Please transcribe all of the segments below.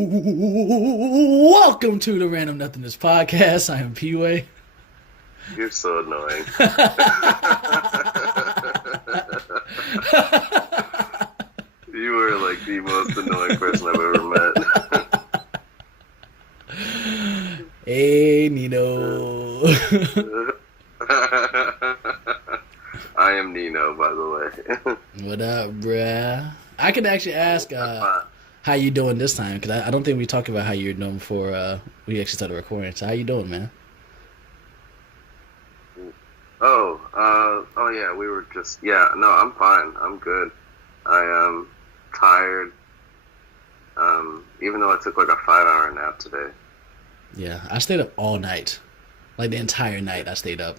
Welcome to the Random Nothingness podcast. I am P-Way. You're so annoying. You were like the most annoying person I've ever met. Hey, Nino. I am Nino, by the way. What up, bruh? I could actually ask how you doing this time, because I don't think we talked about how you were doing before we actually started recording. So how you doing, man? Oh yeah, we were just, no, I'm fine. I'm good. I am tired, even though I took like a 5-hour nap today. Yeah, I stayed up all night. Like the entire night I stayed up.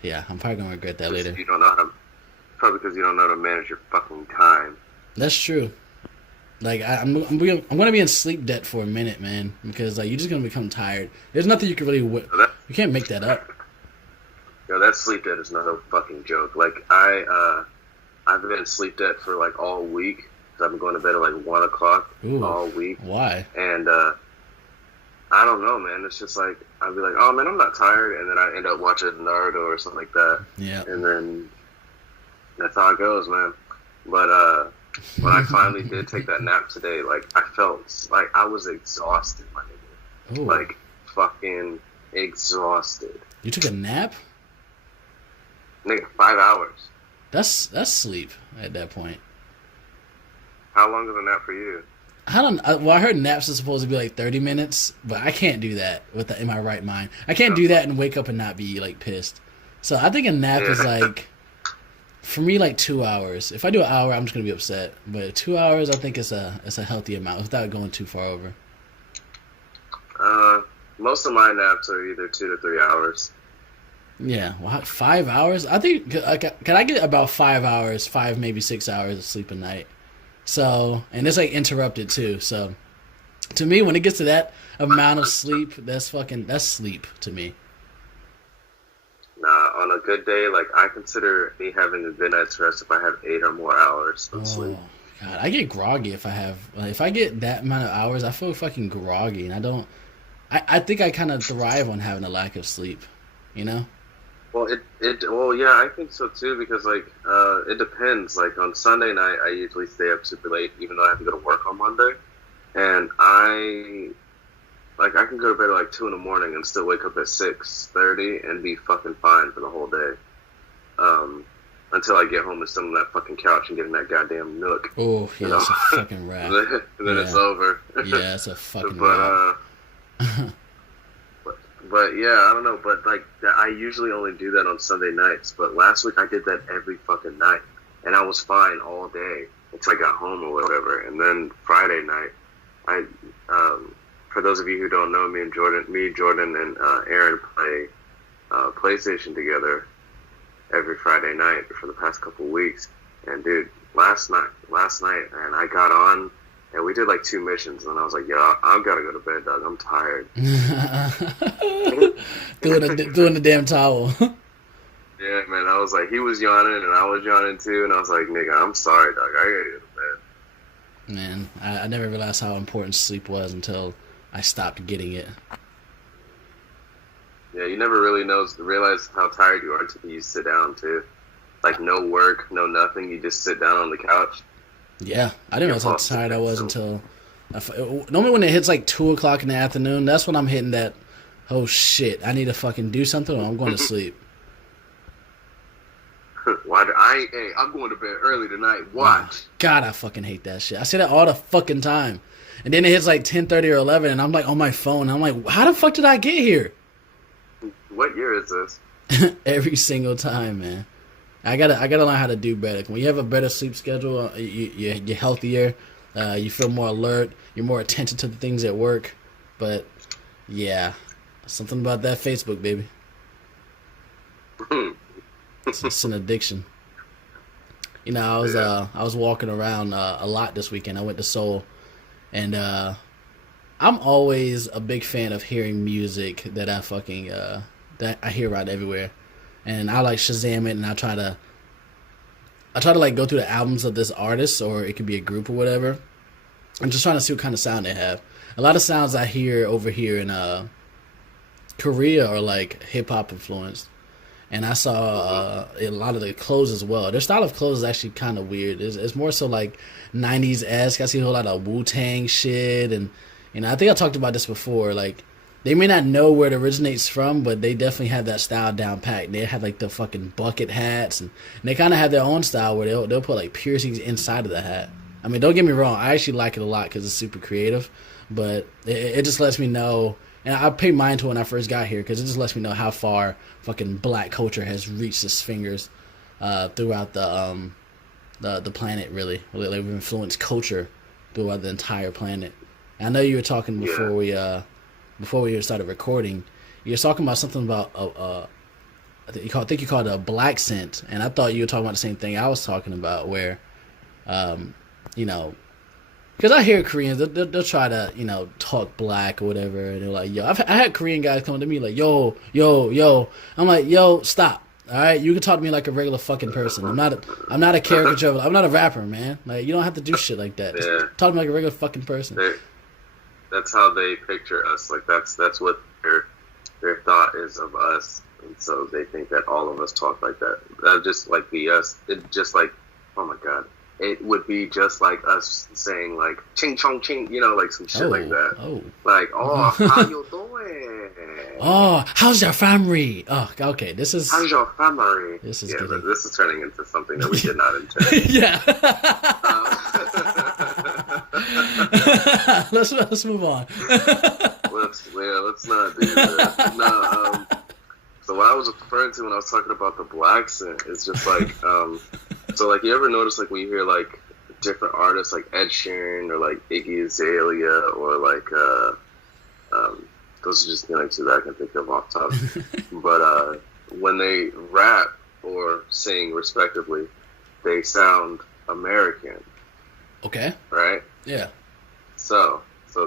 Yeah, I'm probably going to regret that later. Probably because you don't know how to manage your fucking time. That's true. Like I'm going to be in sleep debt for a minute, man, because like you're just going to become tired. There's nothing you can really you can't make that up. Yo, that sleep debt is not a fucking joke. Like I've been in sleep debt for like all week. Cause I've been going to bed at like 1 o'clock all week. Why? And I don't know, man. It's just like I'd be like, oh man, I'm not tired, and then I end up watching Naruto or something like that. Yeah. And then that's how it goes, man. But when I finally did take that nap today, like I felt like I was exhausted, my nigga. Ooh. Like fucking exhausted. You took a nap? Nigga, 5 hours. That's sleep at that point. How long is a nap for you? I heard naps are supposed to be like 30 minutes, but I can't do that in my right mind. I can't do that and wake up and not be like pissed. So I think a nap is like, for me, like 2 hours. If I do an hour, I'm just gonna be upset. But 2 hours, I think it's a healthy amount without going too far over. Most of my naps are either 2 to 3 hours. Yeah, well, 5 hours? I think can I get about 5 hours, maybe 6 hours of sleep a night? So, and it's like interrupted too. So, to me, when it gets to that amount of sleep, that's sleep to me. Nah, on a good day, like I consider me having a good night's rest if I have 8 or more hours of sleep. God, I get groggy if I get that amount of hours. I feel fucking groggy, and I think I kind of thrive on having a lack of sleep. You know? Well, yeah, I think so too, because like it depends. Like on Sunday night, I usually stay up super late, even though I have to go to work on Monday, and I can go to bed at like 2 in the morning and still wake up at 6:30 and be fucking fine for the whole day, until I get home and sit on that fucking couch and get in that goddamn nook. Oh yeah, that's a fucking wrap. Then it's over. Yeah, that's a fucking wrap. But yeah, I don't know. But like, I usually only do that on Sunday nights. But last week I did that every fucking night, and I was fine all day until I got home or whatever. And then Friday night, for those of you who don't know, me, Jordan, and Aaron play PlayStation together every Friday night for the past couple weeks. And dude, last night, and I got on. And we did like 2 missions, and I was like, "Yeah, I've got to go to bed, dog. I'm tired." doing the damn towel. Yeah, man. I was like, he was yawning, and I was yawning too, and I was like, "Nigga, I'm sorry, dog. I gotta go to bed." Man, I never realized how important sleep was until I stopped getting it. Yeah, you never really realize how tired you are until you sit down too. Like no work, no nothing. You just sit down on the couch. Yeah, I didn't realize how tired I was until... Normally when it hits like 2 o'clock in the afternoon, that's when I'm hitting that, oh shit, I need to fucking do something or I'm going to sleep. I'm going to bed early tonight. Watch. God, I fucking hate that shit. I say that all the fucking time. And then it hits like 10:30 or 11 and I'm like on my phone. I'm like, how the fuck did I get here? What year is this? Every single time, man. I gotta learn how to do better. When you have a better sleep schedule, you're healthier. You feel more alert. You're more attentive to the things at work. But yeah, something about that Facebook, baby. It's an addiction. You know, I was walking around a lot this weekend. I went to Seoul, and I'm always a big fan of hearing music that that I hear right everywhere. And I like Shazam it, and I try to like go through the albums of this artist, or it could be a group or whatever. I'm just trying to see what kind of sound they have. A lot of sounds I hear over here in Korea are like hip hop influenced, and I saw a lot of the clothes as well. Their style of clothes is actually kind of weird. It's more so like 90s esque. I see a whole lot of Wu-Tang shit, and I think I talked about this before. Like, they may not know where it originates from, but they definitely have that style down pat. They have like the fucking bucket hats, and they kind of have their own style where they'll put like piercings inside of the hat. I mean, don't get me wrong, I actually like it a lot because it's super creative, but it just lets me know, and I paid mind to it when I first got here because it just lets me know how far fucking black culture has reached its fingers throughout the planet. Really, like, we've influenced culture throughout the entire planet. And I know you were talking before we started recording. You were talking about something about I think you called it a blackcent, and I thought you were talking about the same thing I was talking about, where you know, because I hear Koreans, they'll try to, talk black or whatever, and they're like, yo, I had Korean guys come to me like, yo. I'm like, yo, stop. All right, you can talk to me like a regular fucking person. I'm not a caricature. I'm not a rapper, man. Like, you don't have to do shit like that. Just talk to me like a regular fucking person. That's how they picture us. Like, that's what their thought is of us, and so they think that all of us talk like that. That just like be us. It just like, oh my god. It would be just like us saying like ching chong ching, like some shit like that. Oh. Like, oh, how you doing? Oh, how's your family? Oh, okay. How's your family? This is this is turning into something that we did not intend. Yeah. Let's move on. Let's not do that. No. So what I was referring to when I was talking about the blackcent is just like so, like, you ever notice, like, when you hear, like, different artists, like Ed Sheeran or, like, Iggy Azalea or, like, those are just the only two that I can think of off top. But when they rap or sing, respectively, they sound American. Okay. Right? Yeah. So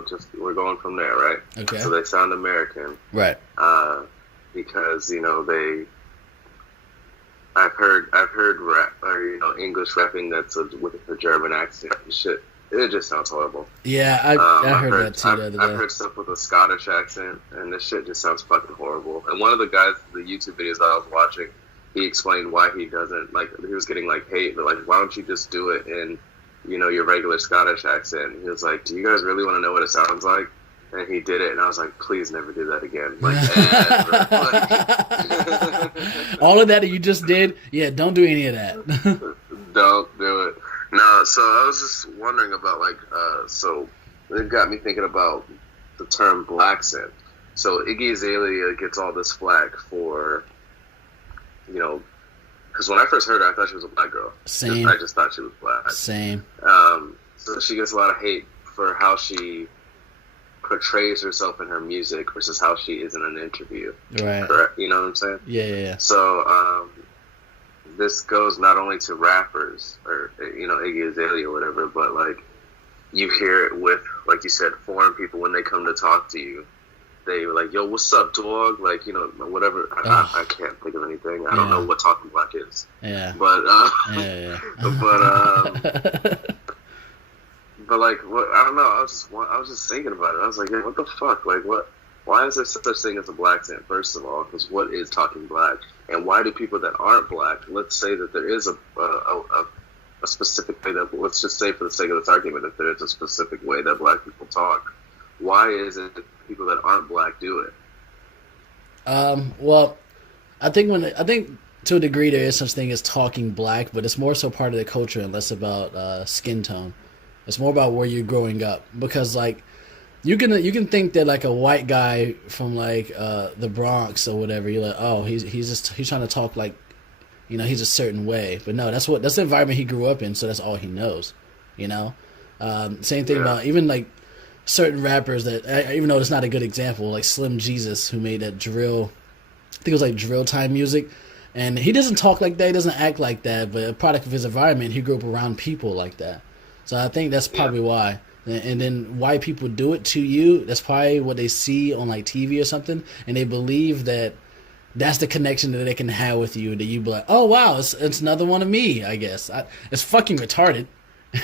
just, we're going from there, right? Okay. So they sound American. Right. Because, I've heard rap or English rapping that's with a German accent and shit. It just sounds horrible. Yeah, I heard that too the other day. I've heard stuff with a Scottish accent, and this shit just sounds fucking horrible. And one of the guys, the YouTube videos that I was watching, he explained why he doesn't, like, he was getting like hate, but like, why don't you just do it in, your regular Scottish accent? And he was like, do you guys really want to know what it sounds like? And he did it, and I was like, please never do that again. Like, ever. All of that you just did, yeah, don't do any of that. Don't do it. No, so I was just wondering about, like, so it got me thinking about the term blackcent. So Iggy Azalea gets all this flack for, because when I first heard her, I thought she was a black girl. Same. I just thought she was black. Same. So she gets a lot of hate for how she portrays herself in her music versus how she is in an interview. Right. Correct? You know what I'm saying? Yeah. So this goes not only to rappers or Iggy Azalea or whatever, but like you hear it with, like you said, foreign people when they come to talk to you. They were like, "Yo, what's up, dog?" Like, whatever. I can't think of anything. I don't know what talking black is. Yeah. But But like, what? I don't know. I was just thinking about it. I was like, yeah, what the fuck? Like, what? Why is there such thing as a blackcent? First of all, because what is talking black? And why do people that aren't black? Let's say that there is a specific way that. Let's just say, for the sake of this argument, that there is a specific way that black people talk. Why is it that people that aren't black do it? Well, I think to a degree there is such thing as talking black, but it's more so part of the culture and less about skin tone. It's more about where you're growing up, because like you can think that like a white guy from like the Bronx or whatever, you're like, oh, he's trying to talk like, he's a certain way, but no, that's the environment he grew up in, so that's all he knows. Same thing about even like certain rappers that, even though it's not a good example, like Slim Jesus, who made that drill, I think it was like drill time music, and he doesn't talk like that, he doesn't act like that, but a product of his environment, he grew up around people like that. So I think that's probably why. And then why people do it to you, that's probably what they see on like TV or something, and they believe that that's the connection that they can have with you, that you be like, oh wow, it's another one of me, I guess. It's fucking retarded.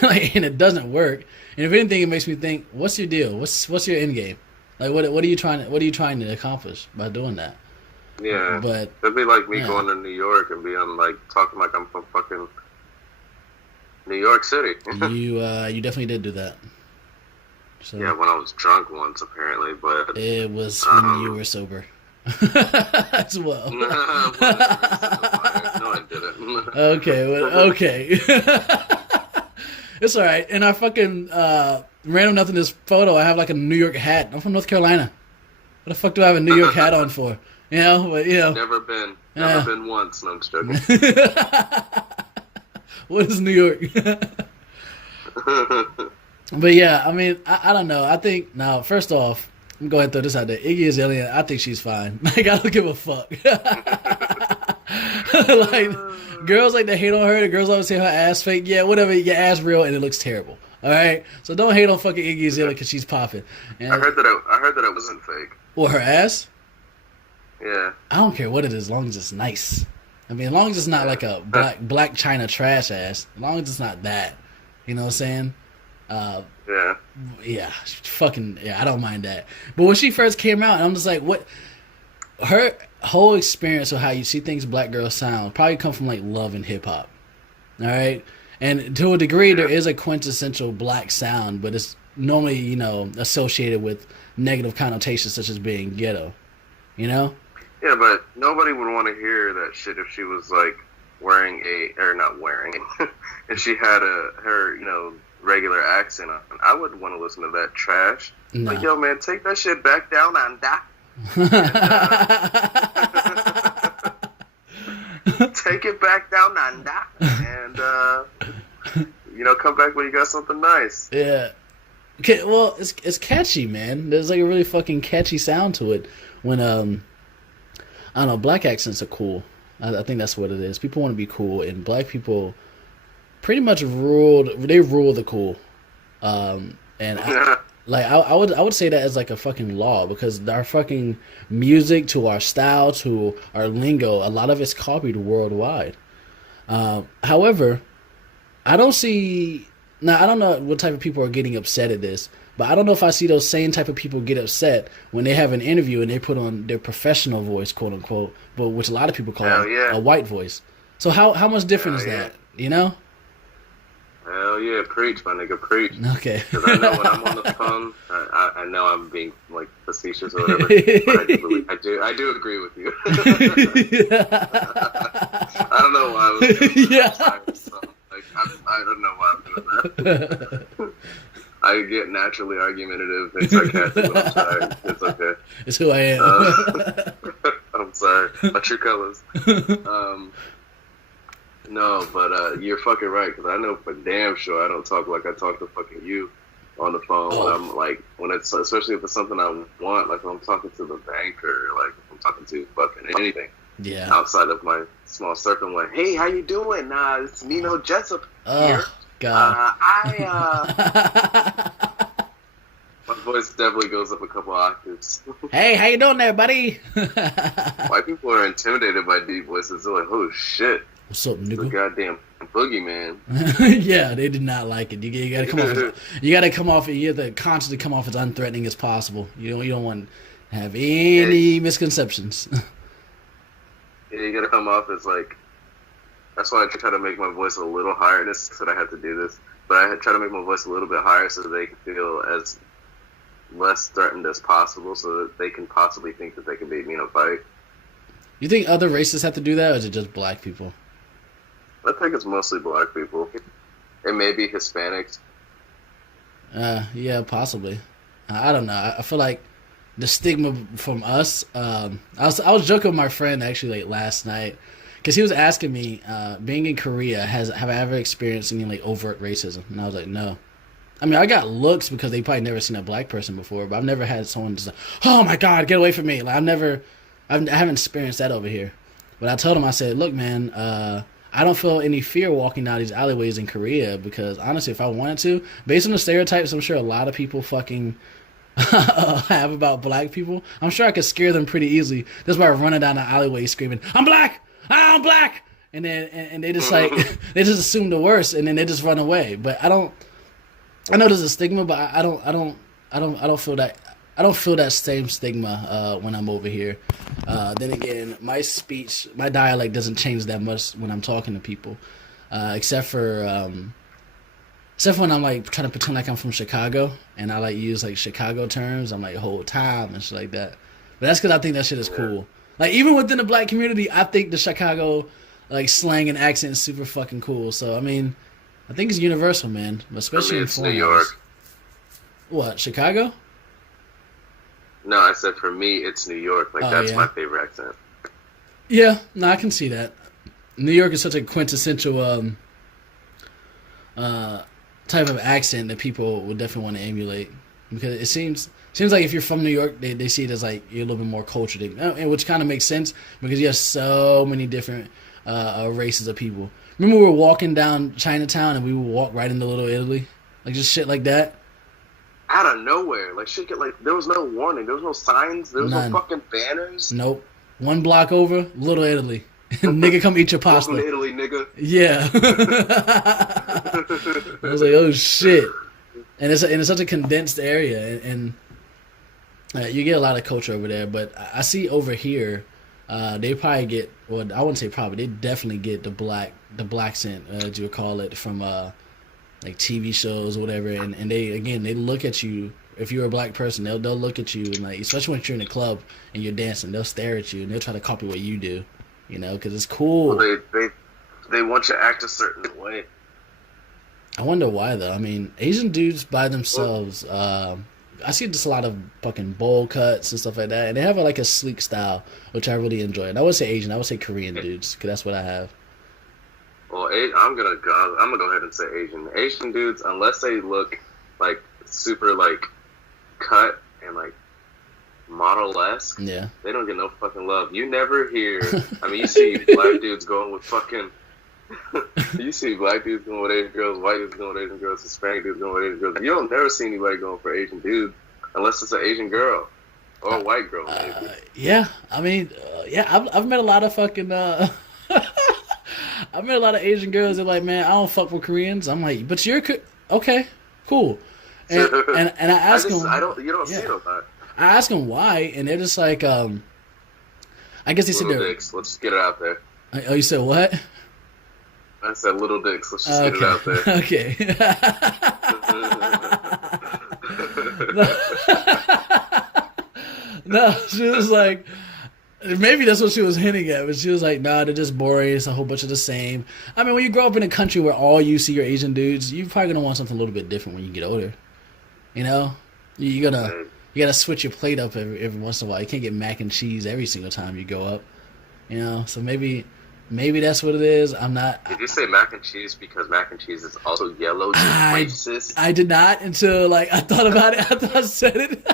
like, and it doesn't work. And if anything, it makes me think, what's your deal? What's your end game? Like, what are you trying to accomplish by doing that? Yeah, but it'd be like me going to New York and being like talking like I'm from fucking New York City. You definitely did do that. So, yeah, when I was drunk once, apparently, but it was when you were sober as well. No, I didn't. Okay. It's all right. In our fucking Random Nothingness photo, I have like a New York hat. I'm from North Carolina. What the fuck do I have a New York hat on for? You know, but you know. Never been once. No, I'm just joking. What is New York? But yeah, I mean, I don't know. I think now, first off, I'm going to throw this out there. Iggy Azalea, I think she's fine. Like, I don't give a fuck. Like, girls like to hate on her. The girls always say her ass fake. Yeah, whatever. Your ass real and it looks terrible. All right, so don't hate on fucking Iggy Azalea because she's popping. I heard that it wasn't fake. Well, her ass? Yeah. I don't care what it is, as long as it's nice. I mean, as long as it's not like a black China trash ass. As long as it's not that. You know what I'm saying? Yeah, fucking, I don't mind that. But when she first came out, I'm just like, what? Her whole experience of how you see things black girls sound probably come from like love and hip hop. All right? And to a degree, there is a quintessential black sound, but it's normally, you know, associated with negative connotations such as being ghetto. You know? Yeah, but nobody would want to hear that shit if she was like not wearing, if she had her, you know, regular accent on. I wouldn't want to listen to that trash. No. Like, yo, man, take that shit back down and take it back down and you know, come back when you got something nice. Yeah. Okay, well, it's catchy, man. There's like a really fucking catchy sound to it. When I don't know, black accents are cool. I think that's what it is. People want to be cool, and black people pretty much rule the cool. And I would say that as like a fucking law, because our fucking music to our style to our lingo, a lot of it's copied worldwide. However, I don't know what type of people are getting upset at this, but I don't know if I see those same type of people get upset when they have an interview and they put on their professional voice, quote unquote, but which a lot of people call a white voice. So how much different is that? You know? Hell yeah, preach, my nigga, preach. Okay. Because I know when I'm on the phone, I know I'm being like facetious or whatever, but I do agree with you. I don't know why I was doing so, like, I don't know why I'm doing that. I get naturally argumentative and sarcastic. I'm sorry. It's okay. It's who I am. I'm sorry. My true colors. No, but you're fucking right, because I know for damn sure I don't talk like I talk to fucking you on the phone. When I'm like, especially if it's something I want, like when I'm talking to the banker, like if I'm talking to fucking anything. Yeah. Outside of my small circle, I'm like, hey, how you doing? It's Nino Jessup here. Oh, God. My voice definitely goes up a couple octaves. Hey, how you doing there, buddy? White people are intimidated by deep voices. They're like, oh shit. What's up, nigga? The goddamn boogeyman. Yeah, they did not like it. You gotta come off. You have to constantly come off as unthreatening as possible. You don't want to have any misconceptions. Yeah, you gotta come off as like. That's why I try to make my voice a little higher. This is that I have to do this, but I try to make my voice a little bit higher so that they can feel as less threatened as possible, so that they can possibly think that they can beat me in a fight. You think other races have to do that, or is it just black people? I think it's mostly black people. It may be Hispanics. Yeah, possibly. I don't know. I feel like the stigma from us. I was joking with my friend actually like last night, because he was asking me, being in Korea, have I ever experienced any like overt racism? And I was like, no. I mean, I got looks because they probably never seen a black person before, but I've never had someone just like, oh my God, get away from me. Like I haven't experienced that over here. But I told him, I said, look, man, I don't feel any fear walking down these alleyways in Korea, because honestly, if I wanted to, based on the stereotypes I'm sure a lot of people fucking have about black people, I'm sure I could scare them pretty easily just by running down the alleyway screaming, I'm black! I'm black! and then and they just like they just assume the worst, and then they just run away. But I don't. I know there's a stigma, but I don't feel that. I don't feel that same stigma when I'm over here. Then again, my dialect doesn't change that much when I'm talking to people, except for when I'm like trying to pretend like I'm from Chicago and I like use like Chicago terms. I'm like whole time and shit like that. But that's because I think that shit is cool. Like even within the black community, I think the Chicago like slang and accent is super fucking cool. So I mean, I think it's universal, man. Especially in New York. What, Chicago? No, I said for me, it's New York. Like, that's my favorite accent. Yeah, no, I can see that. New York is such a quintessential type of accent that people would definitely want to emulate. Because it seems like if you're from New York, they see it as like you're a little bit more cultured, which kind of makes sense because you have so many different races of people. Remember we were walking down Chinatown and we would walk right into Little Italy? Like just shit like that? Out of nowhere. Like shit, like there was no warning. There was no signs. There was no fucking banners. Nope. One block over, Little Italy. Nigga, come eat your pasta. Welcome to Italy, nigga. Yeah. I was like, oh shit. And it's such a condensed area, and you get a lot of culture over there. But I see over here, they probably get, well, I wouldn't say probably, they definitely get the blackcent, as you would call it, from like TV shows or whatever. And they look at you. If you're a black person, they'll look at you and like, especially when you're in a club and you're dancing, they'll stare at you and they'll try to copy what you do, you know, because it's cool. Well, they want you to act a certain way. I wonder why though. I mean, Asian dudes by themselves, I see just a lot of fucking bowl cuts and stuff like that, and they have like a sleek style, which I really enjoy. And I would say Asian, I would say Korean dudes, because that's what I have. Well, I'm gonna go ahead and say Asian. Asian dudes, unless they look like super like cut and like model-esque, yeah, they don't get no fucking love. You never hear. I mean, you see black dudes going with fucking. You see black dudes going with Asian girls, white dudes going with Asian girls, Hispanic dudes going with Asian girls. You don't never see anybody going for Asian dudes unless it's an Asian girl or a white girl. Maybe. Yeah, I mean, I've met a lot of fucking. I've met a lot of Asian girls that are like, man, I don't fuck with Koreans. I'm like, but you're okay, cool. And I ask them, you don't see it a lot. I ask them why, and they're just like, I guess they said they're. Dicks. Let's just get it out there. Oh, you said what? I said little dicks. Let's just get it out there. Okay. No, she was like, maybe that's what she was hinting at, but she was like, nah, they're just boring. It's a whole bunch of the same. I mean, when you grow up in a country where all you see are Asian dudes, you're probably going to want something a little bit different when you get older. You know? You gotta switch your plate up every once in a while. You can't get mac and cheese every single time you go up. You know? So maybe that's what it is. I'm not. Did you say mac and cheese because mac and cheese is also yellow? You racist. I did not until like I thought about it. I thought I said it,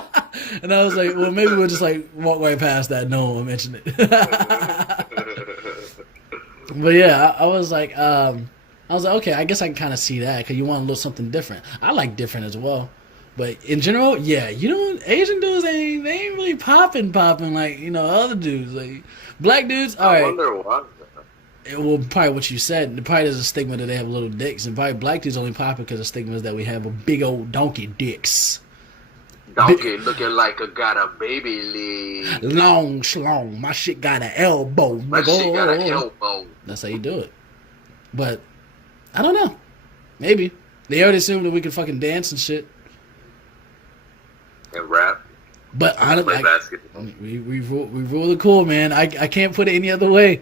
and I was like, well, maybe we'll just like walk right past that. No one will mention it. But yeah, I was like, okay, I guess I can kind of see that because you want a little something different. I like different as well. But in general, yeah, Asian dudes they ain't really popping like other dudes like black dudes. All right. I wonder why. Well, probably what you said. Probably there's a stigma that they have little dicks, and probably black dudes only pop because the stigma is that we have a big old donkey dicks. Donkey looking like got a baby leg. Long, my shit got an elbow. My shit got an elbow. That's how you do it. But I don't know. Maybe they already assumed that we could fucking dance and shit and rap. But honestly, play basketball. We rule it cool, man. I can't put it any other way.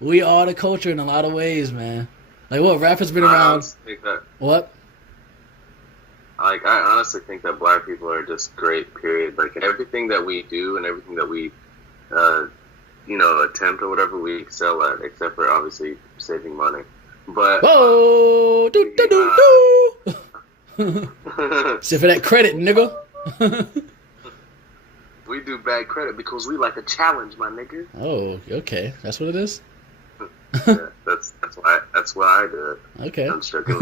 We are the culture in a lot of ways, man. Like what? Rap has been around. Think that, what? Like I honestly think that black people are just great. Period. Like everything that we do and everything that we, attempt or whatever, we excel at, except for obviously saving money. But whoa, Except for that credit, nigga. We do bad credit because we like a challenge, my nigga. Oh, okay. That's what it is? Yeah, that's why I do it. Okay. I'm joking.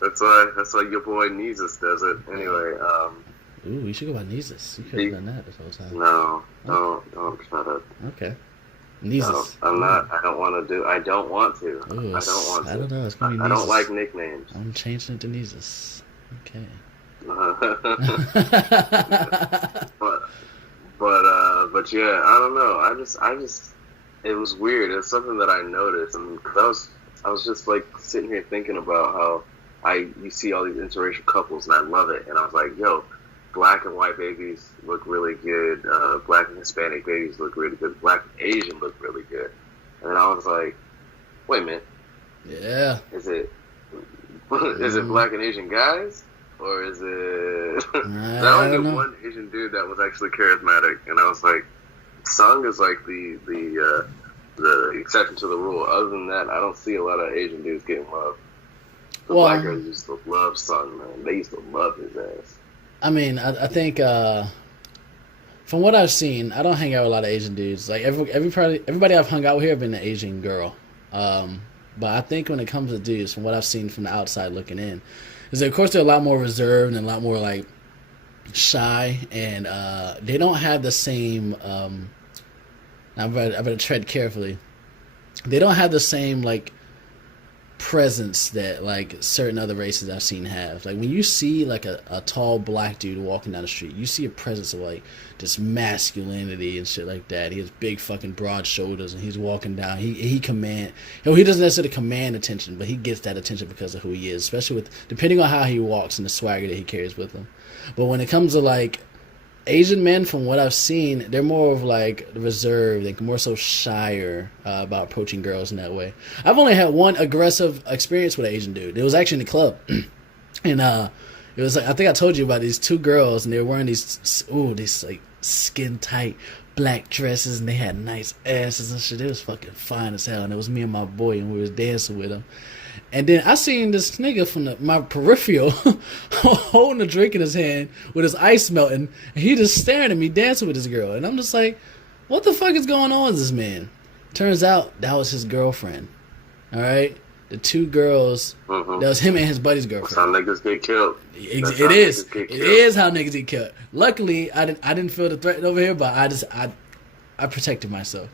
That's why your boy Neezus does it. Anyway, Ooh, you should go by Neezus. You could have done that this whole time. No, don't shut up. Okay. Neezus. No, I'm not. I don't want to. I don't want to. Ooh, I don't want to. I don't know. It's gonna be Neezus. I don't like nicknames. I'm changing it to Neezus. Okay. But yeah, I don't know. I just, it was weird. It's something that I noticed, and cause I was just like sitting here thinking about how you see all these interracial couples, and I love it. And I was like, yo, black and white babies look really good. Black and Hispanic babies look really good. Black and Asian look really good. And then I was like, wait a minute. Yeah. Is it black and Asian guys? Or is it... I only knew one Asian dude that was actually charismatic, and I was like, Sung is like the exception to the rule. Other than that, I don't see a lot of Asian dudes getting love. The black girls used to love Sung, man. They used to love his ass. I mean, I think from what I've seen, I don't hang out with a lot of Asian dudes. Like everybody I've hung out with here have been an Asian girl. But I think when it comes to dudes, from what I've seen from the outside looking in, is that of course they're a lot more reserved and a lot more like shy, and they don't have the same. I better tread carefully. They don't have the same like presence that like certain other races I've seen have. Like when you see like a tall black dude walking down the street, you see a presence of like this masculinity and shit like that. He has big fucking broad shoulders, and he's walking down. He doesn't necessarily command attention, but he gets that attention because of who he is, especially with depending on how he walks and the swagger that he carries with him. But when it comes to like Asian men, from what I've seen, they're more of like reserved and more so shyer about approaching girls in that way. I've only had one aggressive experience with an Asian dude. It was actually in the club, and it was like, I think I told you about these two girls, and they were wearing these like skin tight black dresses, and they had nice asses and shit. It was fucking fine as hell, and it was me and my boy, and we was dancing with them. And then I seen this nigga from my peripheral holding a drink in his hand with his ice melting, and he just staring at me dancing with this girl. And I'm just like, what the fuck is going on with this man? Turns out that was his girlfriend. All right? The two girls, that was him and his buddy's girlfriend. That's how niggas get killed. It is how niggas get killed. Luckily, I didn't feel the threat over here, but I protected myself.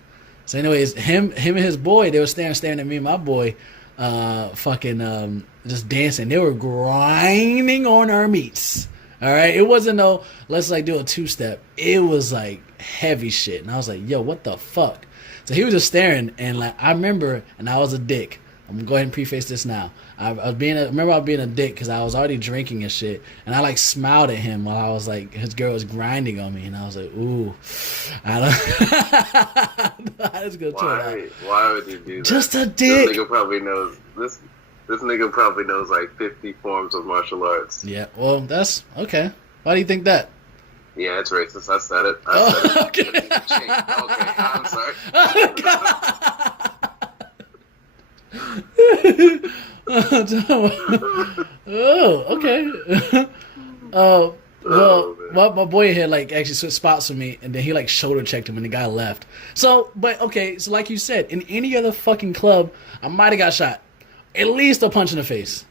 So anyways, him and his boy, they were staring at me and my boy, just dancing. They were grinding on our meats. All right, it wasn't no let's like do a two-step. It was like heavy shit, and I was like, yo, what the fuck? So he was just staring, and like I remember, and I was a dick. I'm gonna go ahead and preface this now. I was being a dick because I was already drinking and shit, and I like smiled at him while I was like his girl was grinding on me, and I was like, ooh, I was gonna why would you do that? Just a dick. This nigga probably knows this nigga probably knows like 50 forms of martial arts. Yeah, well that's okay. Why do you think that? Yeah, it's racist. I said it. Okay. Okay, I'm sorry. Oh, okay. Well, my boy had like actually switched spots with me, and then he like shoulder checked him, and the guy left. So, but okay, so like you said, in any other fucking club, I might have got shot. At least a punch in the face.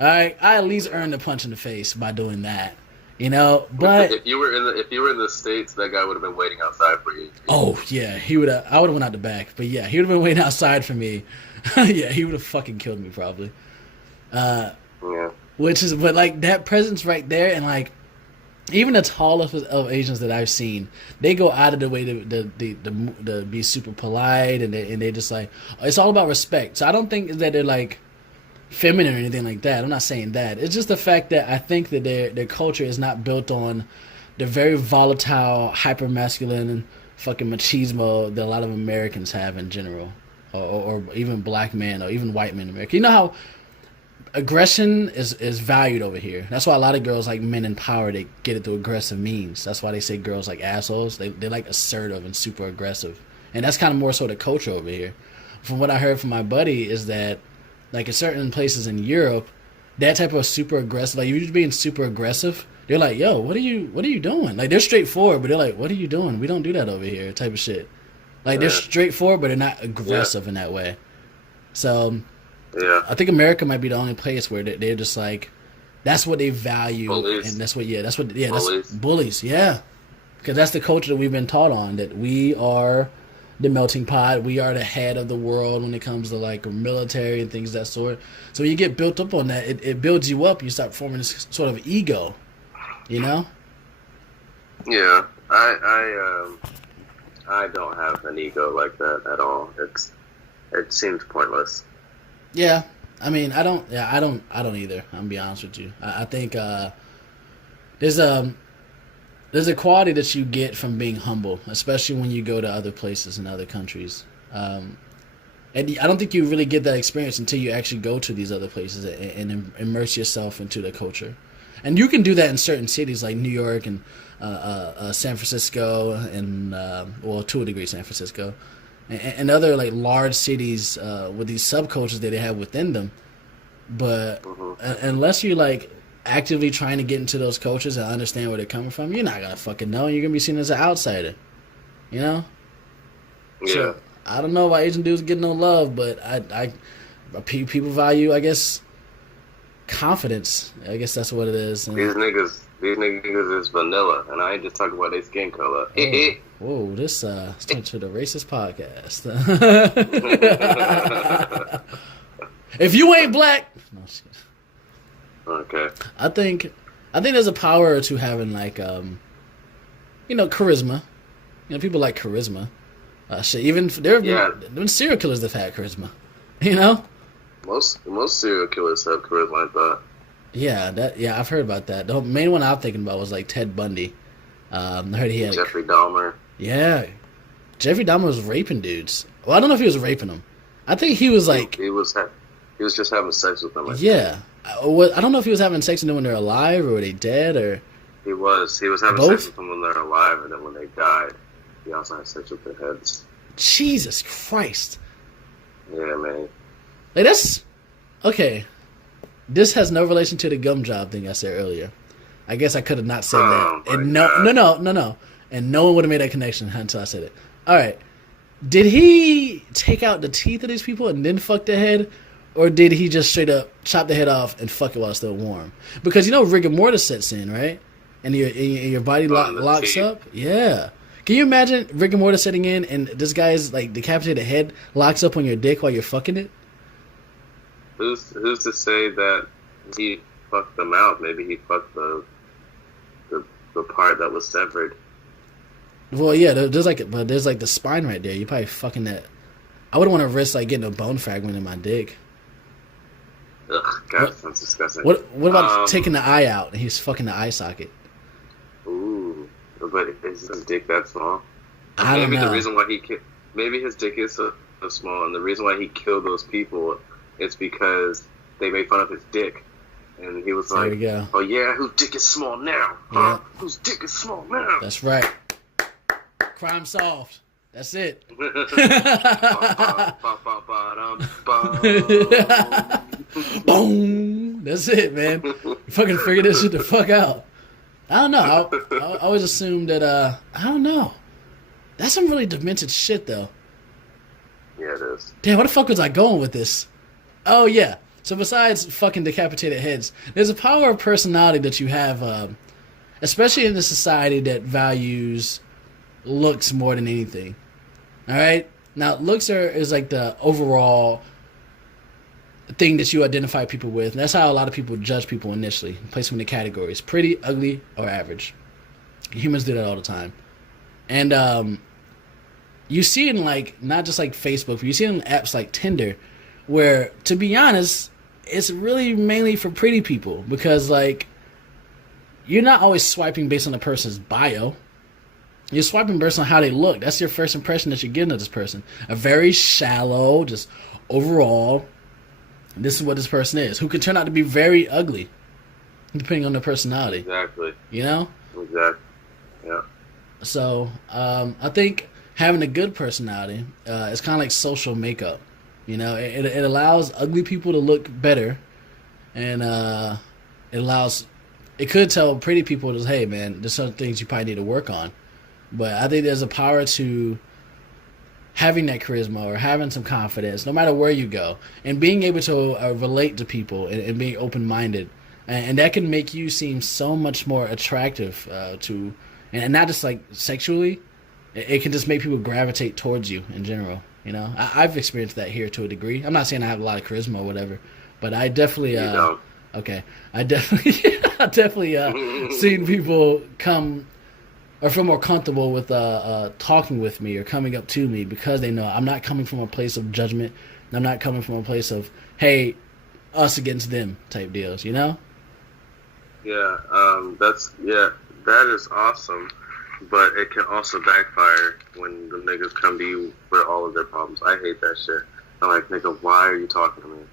All right, I at least earned a punch in the face by doing that. You know, but if you were in the States, that guy would have been waiting outside for you. Oh yeah, he would have. I would have went out the back, but yeah, he would have been waiting outside for me. Yeah, he would have fucking killed me probably. Yeah. But like that presence right there, and like even the tallest of Asians that I've seen, they go out of the way to be super polite, and they just like, it's all about respect. So I don't think that they're like feminine or anything like that. I'm not saying that. It's just the fact that I think that their culture is not built on the very volatile, hyper masculine, fucking machismo that a lot of Americans have in general, or even black men or even white men in America. You know how aggression is valued over here. That's why a lot of girls like men in power. They get it through aggressive means. That's why they say girls like assholes. They like assertive and super aggressive, and that's kind of more so the culture over here. From what I heard from my buddy is that, like in certain places in Europe, that type of super aggressive, like you're just being super aggressive, they're like, yo, what are you doing? Like they're straightforward, but they're like, what are you doing? We don't do that over here, type of shit. Like they're straightforward, but they're not aggressive in that way. So I think America might be the only place where they're just like, That's what they value, bullies. and that's what Bullies. that's bullies, yeah. Because that's the culture that we've been taught on, that we are the melting pot, we are the head of the world when it comes to like military and things of that sort. So when you get built up on that, it builds you up. You start forming this sort of ego, you know? Yeah, I don't have an ego like that at all. It seems pointless. Yeah, I mean, I don't either. I'm gonna be honest with you. I think there's a quality that you get from being humble, especially when you go to other places and other countries. And I don't think you really get that experience until you actually go to these other places and immerse yourself into the culture. And you can do that in certain cities like New York and San Francisco and to a degree San Francisco and other like large cities with these subcultures that they have within them. But unless you like actively trying to get into those cultures and understand where they're coming from, you're not gonna fucking know. You're gonna be seen as an outsider, you know. Yeah. So, I don't know why Asian dudes get no love, but people value, I guess, confidence. I guess that's what it is. And these niggas is vanilla, and I ain't just talking about their skin color. Whoa, this turned to the racist podcast. If you ain't black, no shit. Okay. I think there's a power to having like charisma. You know, people like charisma. Shit, even there have been serial killers that've had charisma. You know, most serial killers have charisma. I thought. Yeah, I've heard about that. The main one I'm thinking about was like Ted Bundy. I heard he had Jeffrey Dahmer. Yeah, Jeffrey Dahmer was raping dudes. Well, I don't know if he was raping them. I think he was like he was just having sex with them. Yeah. I don't know if he was having sex with them when they're alive or were they dead or. He was having both? Sex with them when they're alive, and then when they died, he also had sex with their heads. Jesus Christ. Yeah, man. Like that's okay. This has no relation to the gum job thing I said earlier. I guess I could have not said that. And no. And no one would have made that connection until I said it. All right. Did he take out the teeth of these people and then fuck their head? Or did he just straight up chop the head off and fuck it while it's still warm? Because rigor mortis sets in, right? And your body locks up? Yeah. Can you imagine rigor mortis setting in and this guy's like decapitated head locks up on your dick while you're fucking it? Who's to say that he fucked them out? Maybe he fucked the part that was severed. Well, yeah, there's like the spine right there. You probably fucking that. I wouldn't want to risk like getting a bone fragment in my dick. Ugh, God, that's disgusting. What about taking the eye out and he's fucking the eye socket? Ooh, but is his dick that small? I don't know. Maybe the reason why maybe his dick is so small, and the reason why he killed those people is because they made fun of his dick, and he was like, there we go. "Oh yeah, whose dick is small now? Huh? Yeah. Whose dick is small now?" That's right. Crime solved. That's it. Boom. That's it, man. You fucking figure this shit the fuck out. I don't know. I always assumed that, I don't know. That's some really demented shit, though. Yeah, it is. Damn, where the fuck was I going with this? Oh, yeah. So besides fucking decapitated heads, there's a power of personality that you have, especially in a society that values looks more than anything. All right? Now, looks is like the overall thing that you identify people with. And that's how a lot of people judge people initially. Place them in the categories. Pretty, ugly, or average. Humans do that all the time. And you see it in, like, not just like Facebook, but you see it in apps like Tinder, where, to be honest, it's really mainly for pretty people. Because, like, you're not always swiping based on a person's bio. You're swiping based on how they look. That's your first impression that you're getting of this person. A very shallow, just overall, this is what this person is. Who can turn out to be very ugly, depending on their personality. Exactly. You know? Exactly. Yeah. So, I think having a good personality is kind of like social makeup. You know, it allows ugly people to look better, and it could tell pretty people just, hey, man, there's some things you probably need to work on. But I think there's a power to having that charisma or having some confidence, no matter where you go, and being able to relate to people and being open-minded. and that can make you seem so much more attractive and not just like sexually. It can just make people gravitate towards you in general. You know, I've experienced that here to a degree. I'm not saying I have a lot of charisma or whatever, but I definitely okay. I definitely seen people come or feel more comfortable with talking with me or coming up to me because they know I'm not coming from a place of judgment. I'm not coming from a place of, hey, us against them type deals, you know? Yeah, that is awesome, but it can also backfire when the niggas come to you with all of their problems. I hate that shit. I'm like, nigga, why are you talking to me?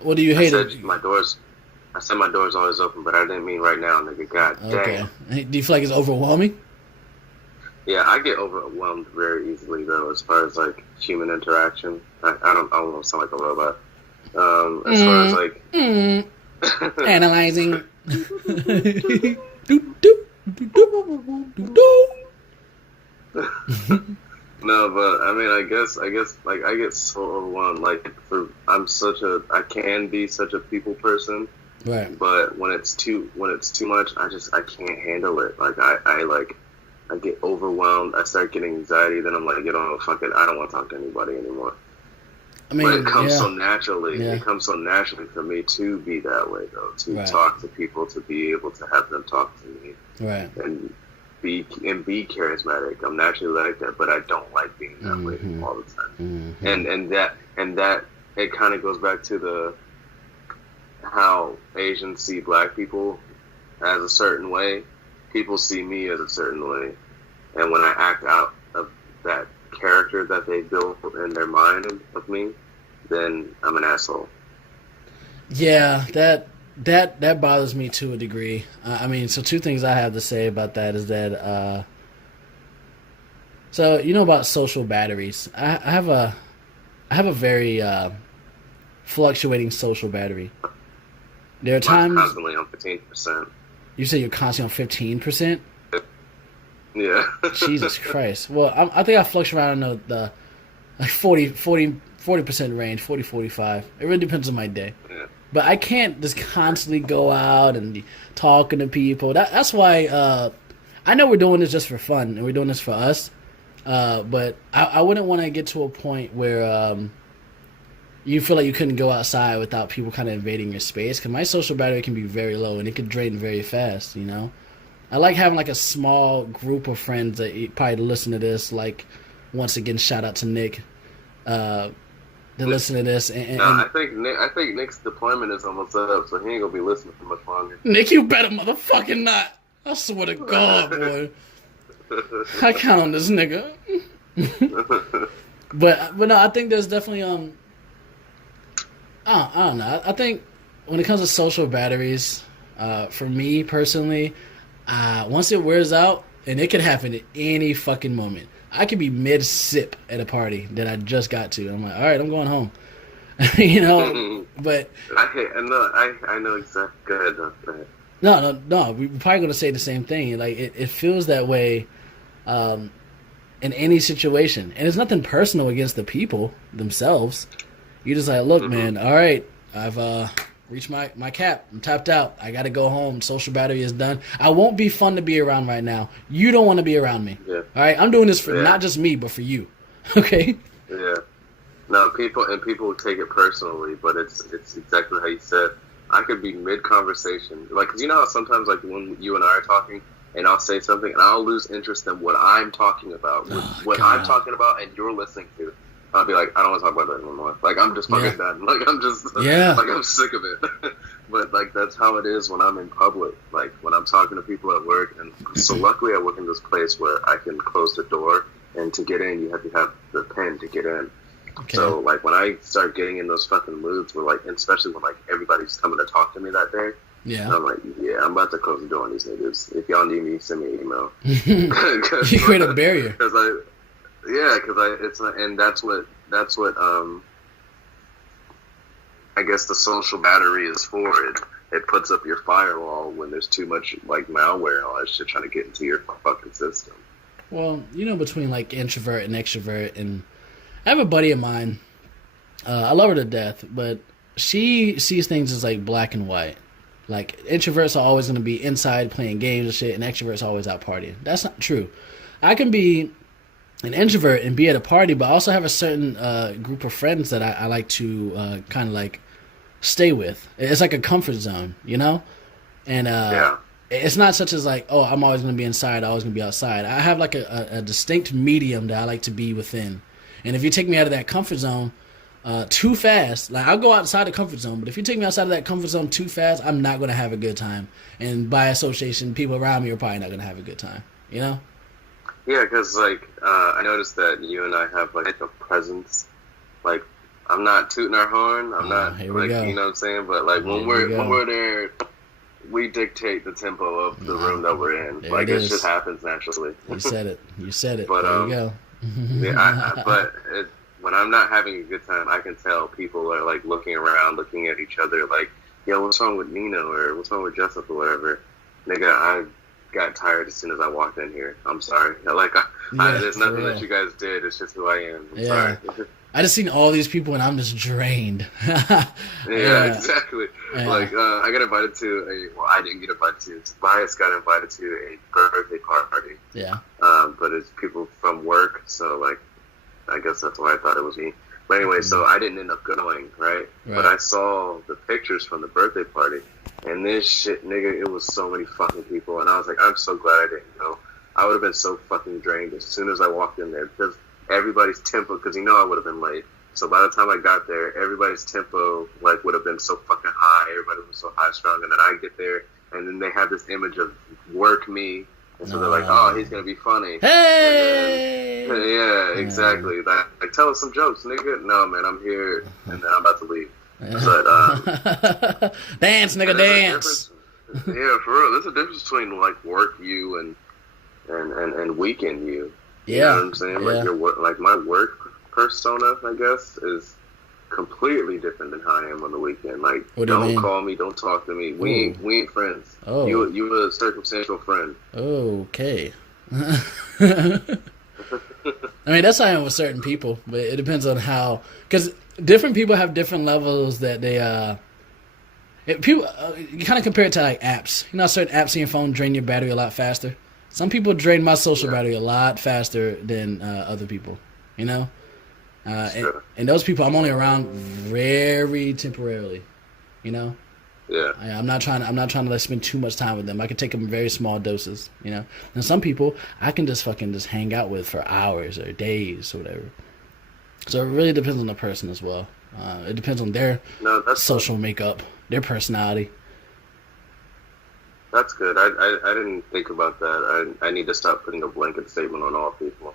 What do you hate? I said my door's always open, but I didn't mean right now, nigga. God damn. Do you feel like it's overwhelming? Yeah, I get overwhelmed very easily, though, as far as, like, human interaction. I don't want to sound like a robot. As far as, like... Analyzing. No, but, I mean, I guess, like, I get so overwhelmed. Like, I can be such a people person. Right. But when it's too much, I can't handle it. Like, I get overwhelmed. I start getting anxiety. Then I'm like, you know, fuck it. I don't want to talk to anybody anymore. I mean, but it comes so naturally. Yeah. It comes so naturally for me to be that way, though. To talk to people, to be able to have them talk to me, right? And be charismatic. I'm naturally like that, but I don't like being that way all the time. Mm-hmm. And that it kind of goes back to how Asians see black people as a certain way. People see me as a certain way, and when I act out of that character that they built in their mind of me, then I'm an asshole. Yeah, that bothers me to a degree. I mean, so two things I have to say about that is that, so you know about social batteries. I have a very fluctuating social battery. There are times I'm constantly on 15%. You say you're constantly on 15%? Yeah. Jesus Christ. Well, I think I fluctuate around the like 40% range, 40, 45. It really depends on my day. Yeah. But I can't just constantly go out and be talking to people. That's why I know we're doing this just for fun and we're doing this for us. But I wouldn't want to get to a point where you feel like you couldn't go outside without people kind of invading your space. Because my social battery can be very low and it can drain very fast, you know? I like having like a small group of friends that probably listen to this. Like, once again, shout out to Nick. That listen to this. And I think Nick's deployment is almost up, so he ain't gonna be listening for much longer. Nick, you better motherfucking not. I swear to God, boy. I count on this nigga. but no, I think there's definitely I don't know. I think when it comes to social batteries, for me personally, once it wears out, and it could happen at any fucking moment. I could be mid-sip at a party that I just got to. I'm like, all right, I'm going home. You know? But... I know exactly. Go ahead. No. We're probably going to say the same thing. Like, it feels that way in any situation. And it's nothing personal against the people themselves. You're just like, look, man, all right, I've reached my cap. I'm tapped out. I got to go home. Social battery is done. I won't be fun to be around right now. You don't want to be around me. Yeah. All right? I'm doing this for not just me, but for you. Okay? Yeah. No, people take it personally, but it's exactly how you said. I could be mid-conversation. Like, 'cause you know how sometimes, like, when you and I are talking, and I'll say something, and I'll lose interest in what I'm talking about, I'm talking about, and you're listening to. I'll be like, I don't want to talk about that anymore. Like, I'm just fucking done. Like, I'm just, like, I'm sick of it. But, like, that's how it is when I'm in public. Like, when I'm talking to people at work. And so, luckily, I work in this place where I can close the door. And to get in, you have to have the pen to get in. Okay. So, like, when I start getting in those fucking moods where, like, and especially when, like, everybody's coming to talk to me that day. Yeah. I'm like, I'm about to close the door on these niggas. If y'all need me, send me an email. You create a barrier. That's what I guess the social battery is for. It puts up your firewall when there's too much, like, malware and all that shit trying to get into your fucking system. Well, you know, between, like, introvert and extrovert, and I have a buddy of mine, I love her to death, but she sees things as, like, black and white. Like, introverts are always going to be inside playing games and shit, and extroverts are always out partying. That's not true. I can be an introvert and be at a party, but I also have a certain group of friends that I like to kind of like stay with. It's like a comfort zone, you know? And it's not such as like, oh, I'm always going to be inside, always going to be outside. I have like a distinct medium that I like to be within. And if you take me out of that comfort zone too fast, like I'll go outside the comfort zone, but if you take me outside of that comfort zone too fast, I'm not going to have a good time. And by association, people around me are probably not going to have a good time, you know? Yeah, because, like, I noticed that you and I have, like, a presence. Like, I'm not tooting our horn. I'm not, like, you know what I'm saying? But, like, when we're there, we dictate the tempo of the room that we're in. Like, it just happens naturally. You said it. But, there you go. When I'm not having a good time, I can tell people are, like, looking around, looking at each other, like, yo, what's wrong with Nina? Or what's wrong with Jessup or whatever? Nigga, I got tired as soon as I walked in here. I'm sorry. Like, there's nothing that you guys did. It's just who I am. I'm sorry. I just seen all these people and I'm just drained. Exactly. Yeah. Like, I got invited to I didn't get invited to. Tobias got invited to a birthday party. Yeah. But it's people from work, so, like, I guess that's why I thought it was me. But anyway, so I didn't end up going, right? But I saw the pictures from the birthday party. And this shit, nigga, it was so many fucking people. And I was like, I'm so glad I didn't go. I would have been so fucking drained as soon as I walked in there. Because everybody's tempo, because I would have been late. So by the time I got there, everybody's tempo, like, would have been so fucking high. Everybody was so high strung. And then I get there, and then they have this image of work me. And so they're like, oh, he's going to be funny. Hey! Yeah, exactly. Like, tell us some jokes, nigga. No, man, I'm here, and then I'm about to leave. But dance, nigga, dance. Yeah, for real. There's a difference between like work you and weekend you. You know what I'm saying? Like your work, like my work persona, I guess, is completely different than how I am on the weekend. Like, don't call me, don't talk to me. We ain't friends. Oh, you a circumstantial friend. Okay. I mean, that's how I am with certain people, but it depends on how, because different people have different levels that they people you kind of compare it to like apps. You know, certain apps on your phone drain your battery a lot faster. Some people drain my social battery a lot faster than other people. You know, and those people I'm only around very temporarily. You know. Yeah. I'm not trying to like spend too much time with them. I can take them in very small doses, you know. And some people I can just hang out with for hours or days or whatever. So it really depends on the person as well. It depends on their social makeup, their personality. That's good. I didn't think about that. I need to stop putting a blanket statement on all people.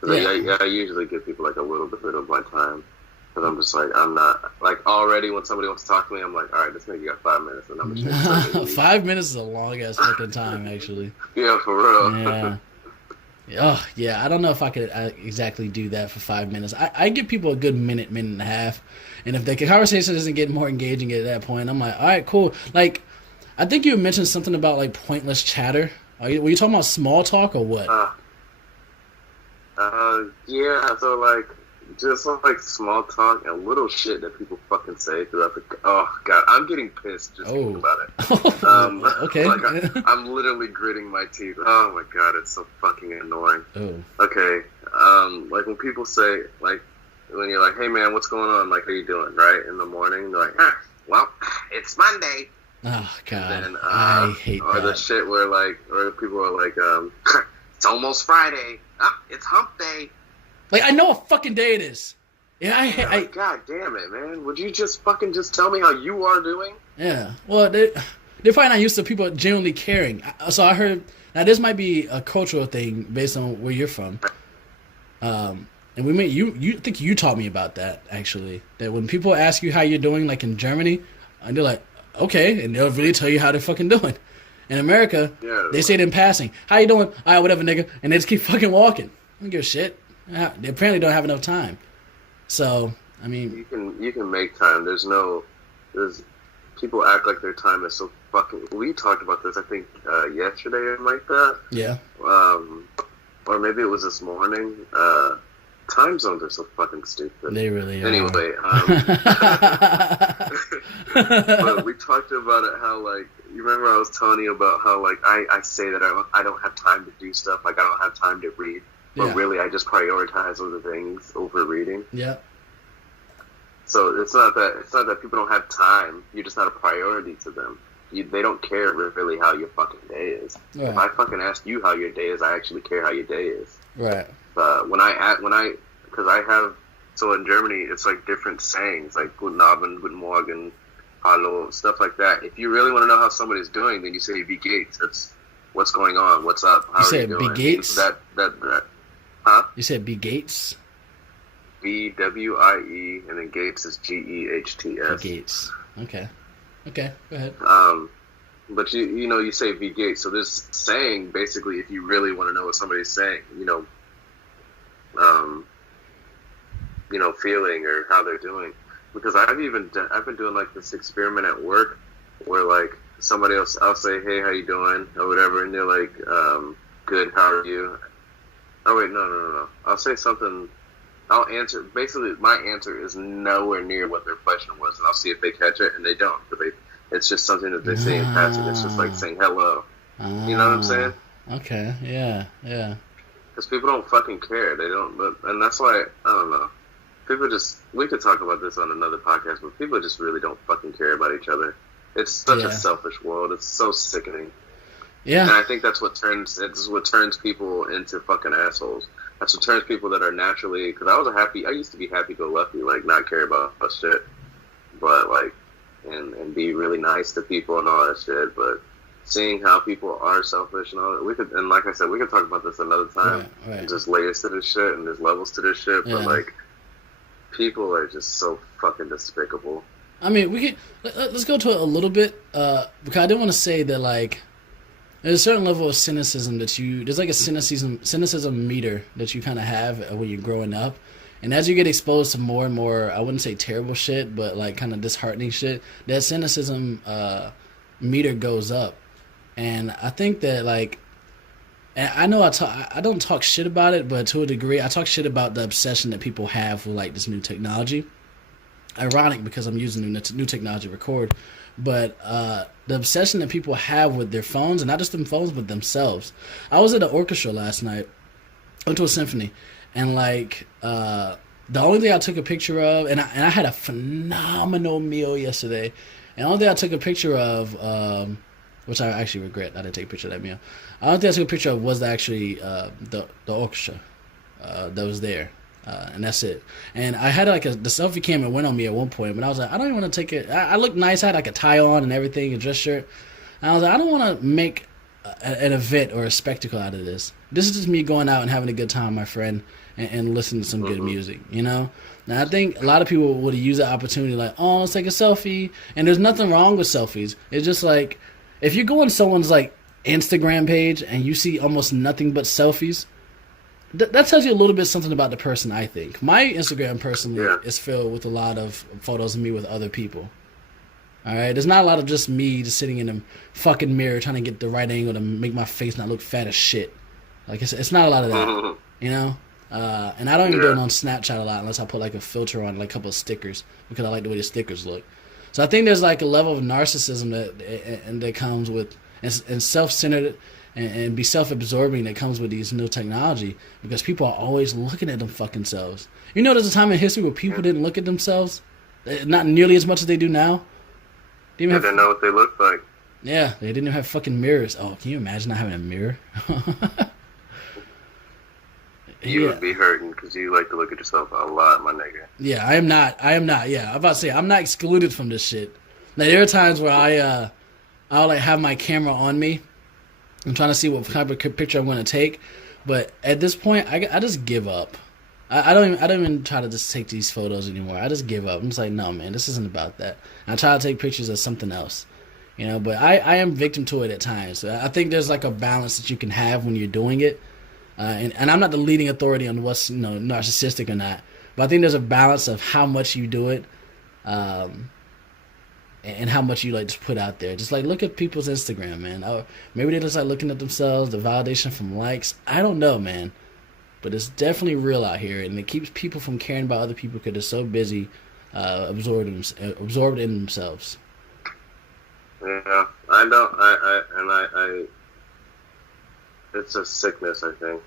Because I usually give people like a little bit of my time. Because I'm just like, I'm not, like, already when somebody wants to talk to me, I'm like, all right, this nigga got 5 minutes. And I'm just 5 minutes is a long-ass fucking time, actually. Yeah, for real. Yeah. Oh, yeah, I don't know if I could exactly do that for 5 minutes. I give people a good minute and a half. And if the conversation doesn't get more engaging at that point, I'm like, all right, cool. Like, I think you mentioned something about, like, pointless chatter. Were you talking about small talk or what? Yeah, so, like, just like small talk and little shit that people fucking say throughout the. Oh god, I'm getting pissed just thinking about it. Okay. Like I'm literally gritting my teeth. Oh my god, it's so fucking annoying. Oh. Okay. Like when people say, like, when you're like, hey man, what's going on? Like, how you doing? Right in the morning, they're like, well, it's Monday. Oh god, then, I hate that. Or the shit where like, or people are like, it's almost Friday. It's Hump Day. Like, I know what fucking day it is. Yeah, God damn it, man. Would you just tell me how you are doing? Yeah. Well, they're probably not used to people genuinely caring. So I heard, now this might be a cultural thing based on where you're from. And you think you taught me about that, actually. That when people ask you how you're doing, like in Germany, and they're like, okay, and they'll really tell you how they're fucking doing. In America, they say it in passing. How you doing? All right, whatever, nigga. And they just keep fucking walking. I don't give a shit. They apparently don't have enough time. So, I mean, you can make time. There's people act like their time is so fucking. We talked about this, I think, yesterday or like that. Yeah. Or maybe it was this morning. Time zones are so fucking stupid. They really are. Anyway, but we talked about it, how, like, you remember I was telling you about how, like, I say that I don't have time to do stuff, like, I don't have time to read, but really I just prioritize other things over reading. Yeah. So it's not that people don't have time, you're just not a priority to them. They don't care really how your fucking day is. Right. If I fucking ask you how your day is, I actually care how your day is. Right. So in Germany, it's like different sayings, like Guten Abend, Guten Morgen, Hallo, stuff like that. If you really want to know how somebody's doing, then you say Wie geht's. That's what's going on, what's up, how are you doing? Wie geht's? Huh? You said Wie geht's? BWIE, and then Gates is GEHTS. Gates. Okay, go ahead. But you say Wie geht's, so this saying, basically, if you really want to know what somebody's saying, feeling or how they're doing. Because I've been doing like this experiment at work where like somebody else, I'll say, hey, how you doing? Or whatever, and they're like, good, how are you? Oh wait, no. I'll say something, I'll answer, basically my answer is nowhere near what their question was, and I'll see if they catch it, and they don't. But it's just something that they say in passing. It's just like saying hello. You know what I'm saying? Okay, yeah. Because people don't fucking care. They don't, and that's why, I don't know. We could talk about this on another podcast, but people just really don't fucking care about each other. It's such a selfish world. It's so sickening. Yeah. And I think that's what turns people into fucking assholes. That's what turns people that are naturally, because I used to be happy-go-lucky, like not care about shit, but like, and be really nice to people and all that shit, but seeing how people are selfish and all that, and like I said, we could talk about this another time. Right. And just layers to this shit, and there's levels to this shit, but like, people are just so fucking despicable. I mean, let's go to it a little bit, because I didn't want to say that, like, there's a certain level of cynicism there's like a cynicism meter that you kind of have when you're growing up. And as you get exposed to more and more, I wouldn't say terrible shit, but like kind of disheartening shit, that cynicism meter goes up. And I think that, like, and I know I don't talk shit about it, but to a degree, I talk shit about the obsession that people have with like this new technology. Ironic because I'm using new technology to record, but the obsession that people have with their phones, and not just them phones, but themselves. I was at an orchestra last night. I went to a symphony, and like the only thing I took a picture of, and I had a phenomenal meal yesterday, and the only thing I took a picture of, which I actually regret, I didn't take a picture of that meal. The only thing I took a picture of was actually the orchestra that was there. And that's it. And I had like the selfie camera went on me at one point, but I was like, I don't even want to take it. I looked nice. I had like a tie on and everything, a dress shirt. And I was like, I don't want to make an event or a spectacle out of this. This is just me going out and having a good time, my friend, and listening to some good music, you know? Now, I think a lot of people would use the opportunity like, oh, let's take a selfie. And there's nothing wrong with selfies. It's just like, if you go on someone's like Instagram page and you see almost nothing but selfies, that tells you a little bit something about the person, I think. My Instagram personally is filled with a lot of photos of me with other people. All right? There's not a lot of just me just sitting in a fucking mirror trying to get the right angle to make my face not look fat as shit. Like, it's not a lot of that, you know? And I don't even do it on Snapchat a lot unless I put like a filter on like a couple of stickers because I like the way the stickers look. So I think there's like a level of narcissism that comes with, and self-centered and be self-absorbing that comes with these new technology because people are always looking at them fucking selves. You know, there's a time in history where people didn't look at themselves, not nearly as much as they do now. They didn't know what they looked like. Yeah, they didn't even have fucking mirrors. Oh, can you imagine not having a mirror? You would be hurting because you like to look at yourself a lot, my nigga. Yeah, I am not. Yeah, I'm about to say, I'm not excluded from this shit. Like, there are times where I'll like have my camera on me. I'm trying to see what type of picture I'm going to take, but at this point, I just give up. I don't even try to just take these photos anymore. I just give up. I'm just like, no, man, this isn't about that. And I try to take pictures of something else, you know. But I am victim to it at times. So I think there's like a balance that you can have when you're doing it, and I'm not the leading authority on what's narcissistic or not. But I think there's a balance of how much you do it. And how much you like to put out there. Just like look at people's Instagram, man. Maybe they just like looking at themselves, the validation from likes. I don't know, man. but it's definitely real out here, and it keeps people from caring about other people because they're so busy absorbed in themselves. Yeah, I don't. I it's a sickness, I think.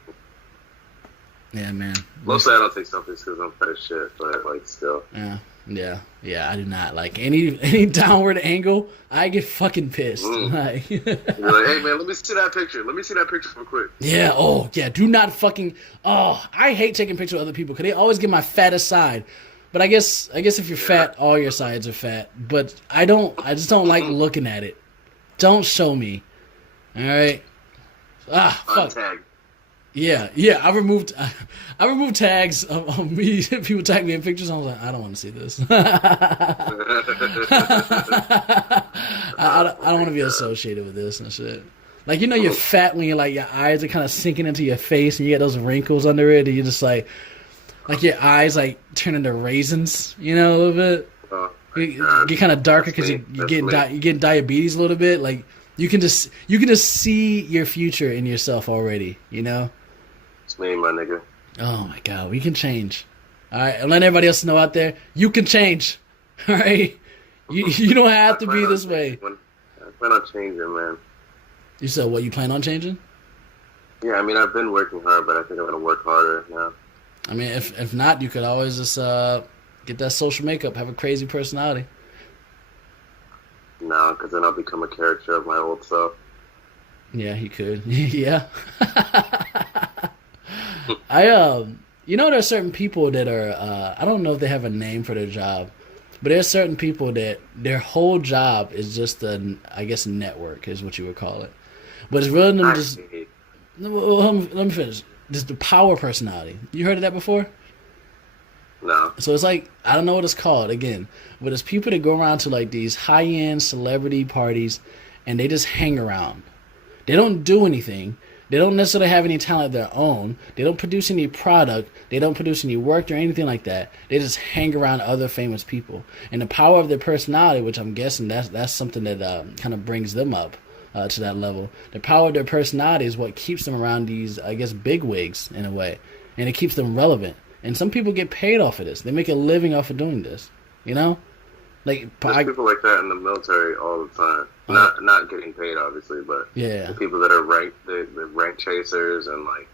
Yeah, man. Mostly, I don't think something's because I'm fat as shit, but like still. Yeah. I do not like any downward angle. I get fucking pissed. Like, you're like, hey man, let me see that picture. Let me see that picture real quick. Yeah. Oh, yeah. Do not fucking. Oh, I hate taking pictures of other people because they always get my fattest side. But I guess if you're fat, all your sides are fat. But I just don't like looking at it. Don't show me. All right. Fuck. Untag. Yeah. I removed tags of me. People tag me in pictures. I was like, I don't want to see this. I don't want to be associated with this and shit. Like, you know, you're fat when you're like your eyes are kind of sinking into your face and you get those wrinkles under it, and you're just like your eyes like turn into raisins, you know, a little bit. You get kind of darker because you're getting diabetes a little bit. Like you can just see your future in yourself already, you know. It's me, my nigga. Oh my god, we can change. All right, and let everybody else know out there, you can change. All right, you don't have to be this way. I plan on changing, man. You said what? You plan on changing? Yeah, I mean, I've been working hard, but I think I'm gonna work harder now. I mean, if not, you could always just get that social makeup, have a crazy personality. No, because then I'll become a character of my old self. Yeah, he could. Yeah. You know, there are certain people that are, I don't know if they have a name for their job, but there's certain people that their whole job is just I guess, network is what you would call it. But it's really them just, let me finish. Just the power personality. You heard of that before? No. So it's like, I don't know what it's called again, but it's people that go around to like these high-end celebrity parties and they just hang around. They don't do anything. They don't necessarily have any talent of their own. They don't produce any product. They don't produce any work or anything like that. They just hang around other famous people. And the power of their personality, which I'm guessing that's something that kind of brings them up to that level. The power of their personality is what keeps them around these, I guess, bigwigs in a way. And it keeps them relevant. And some people get paid off of this. They make a living off of doing this. You know? Like, there's people like that in the military all the time. Not getting paid, obviously, but yeah, the people that are the rank chasers and like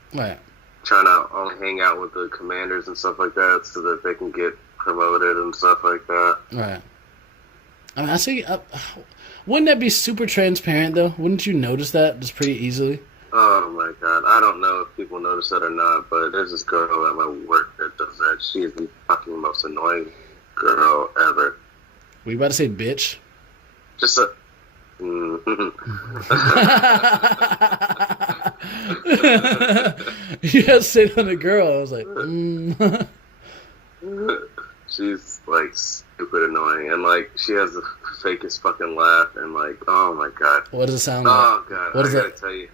trying to only hang out with the commanders and stuff like that so that they can get promoted and stuff like that. Right. I mean, I see. Wouldn't that be super transparent though? Wouldn't you notice that just pretty easily? Oh my god, I don't know if people notice that or not, but there's this girl at my work that does that. She is the fucking most annoying girl ever. Were you about to say bitch? Just a... You had to say it on the girl. I was like, She's like stupid annoying, and like she has the fakest fucking laugh, and like, oh my god. What does it sound like? Oh god, I gotta tell you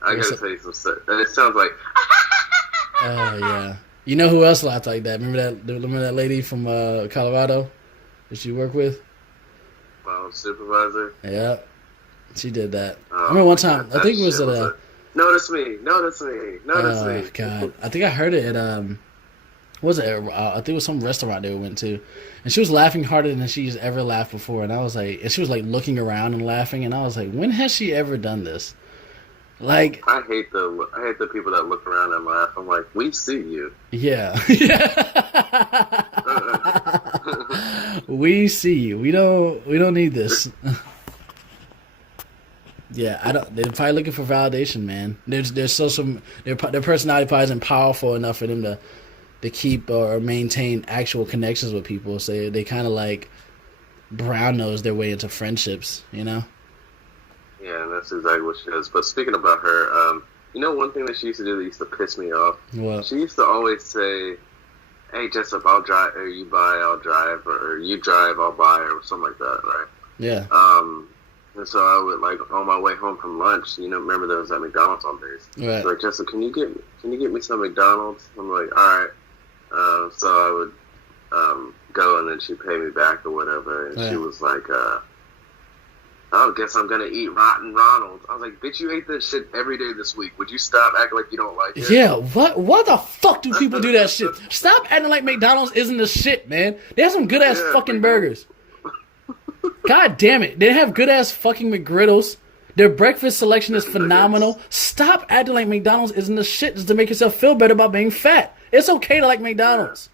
some stuff. It sounds like... Oh yeah. You know who else laughed like that? Remember that lady from Colorado that you work with? Supervisor. Yeah, she did that. I remember one time. I think it was at Notice me. Oh god, I think I heard it at what was it? I think it was some restaurant they went to, and she was laughing harder than she's ever laughed before. And I was like, and she was like looking around and laughing, and I was like, when has she ever done this? Like, I hate the people that look around and laugh. I'm like, we see you. Yeah. We see you. We don't need this. Yeah, they're probably looking for validation, man. Their personality probably isn't powerful enough for them to keep or maintain actual connections with people. So they kind of like brown nose their way into friendships, you know? Yeah, and that's exactly what she does. But speaking about her, you know one thing that she used to do that used to piss me off? What? She used to always say, hey, Jessup, I'll drive, or you buy, I'll drive, or you drive, I'll buy, or something like that, right? Yeah. And so I would, like, on my way home from lunch, you know, remember there was that McDonald's on base. Right. Like, Jessup, can you get me some McDonald's? I'm like, all right. So I would go, and then she'd pay me back or whatever, and she was like, oh, guess I'm gonna eat Rotten Ronald. I was like, bitch, you ate that shit every day this week. Would you stop acting like you don't like it? Yeah, what the fuck do people do that shit? Stop acting like McDonald's isn't the shit, man. They have some good ass fucking burgers. God damn it. They have good ass fucking McGriddles. Their breakfast selection is phenomenal. Stop acting like McDonald's isn't the shit just to make yourself feel better about being fat. It's okay to like McDonald's.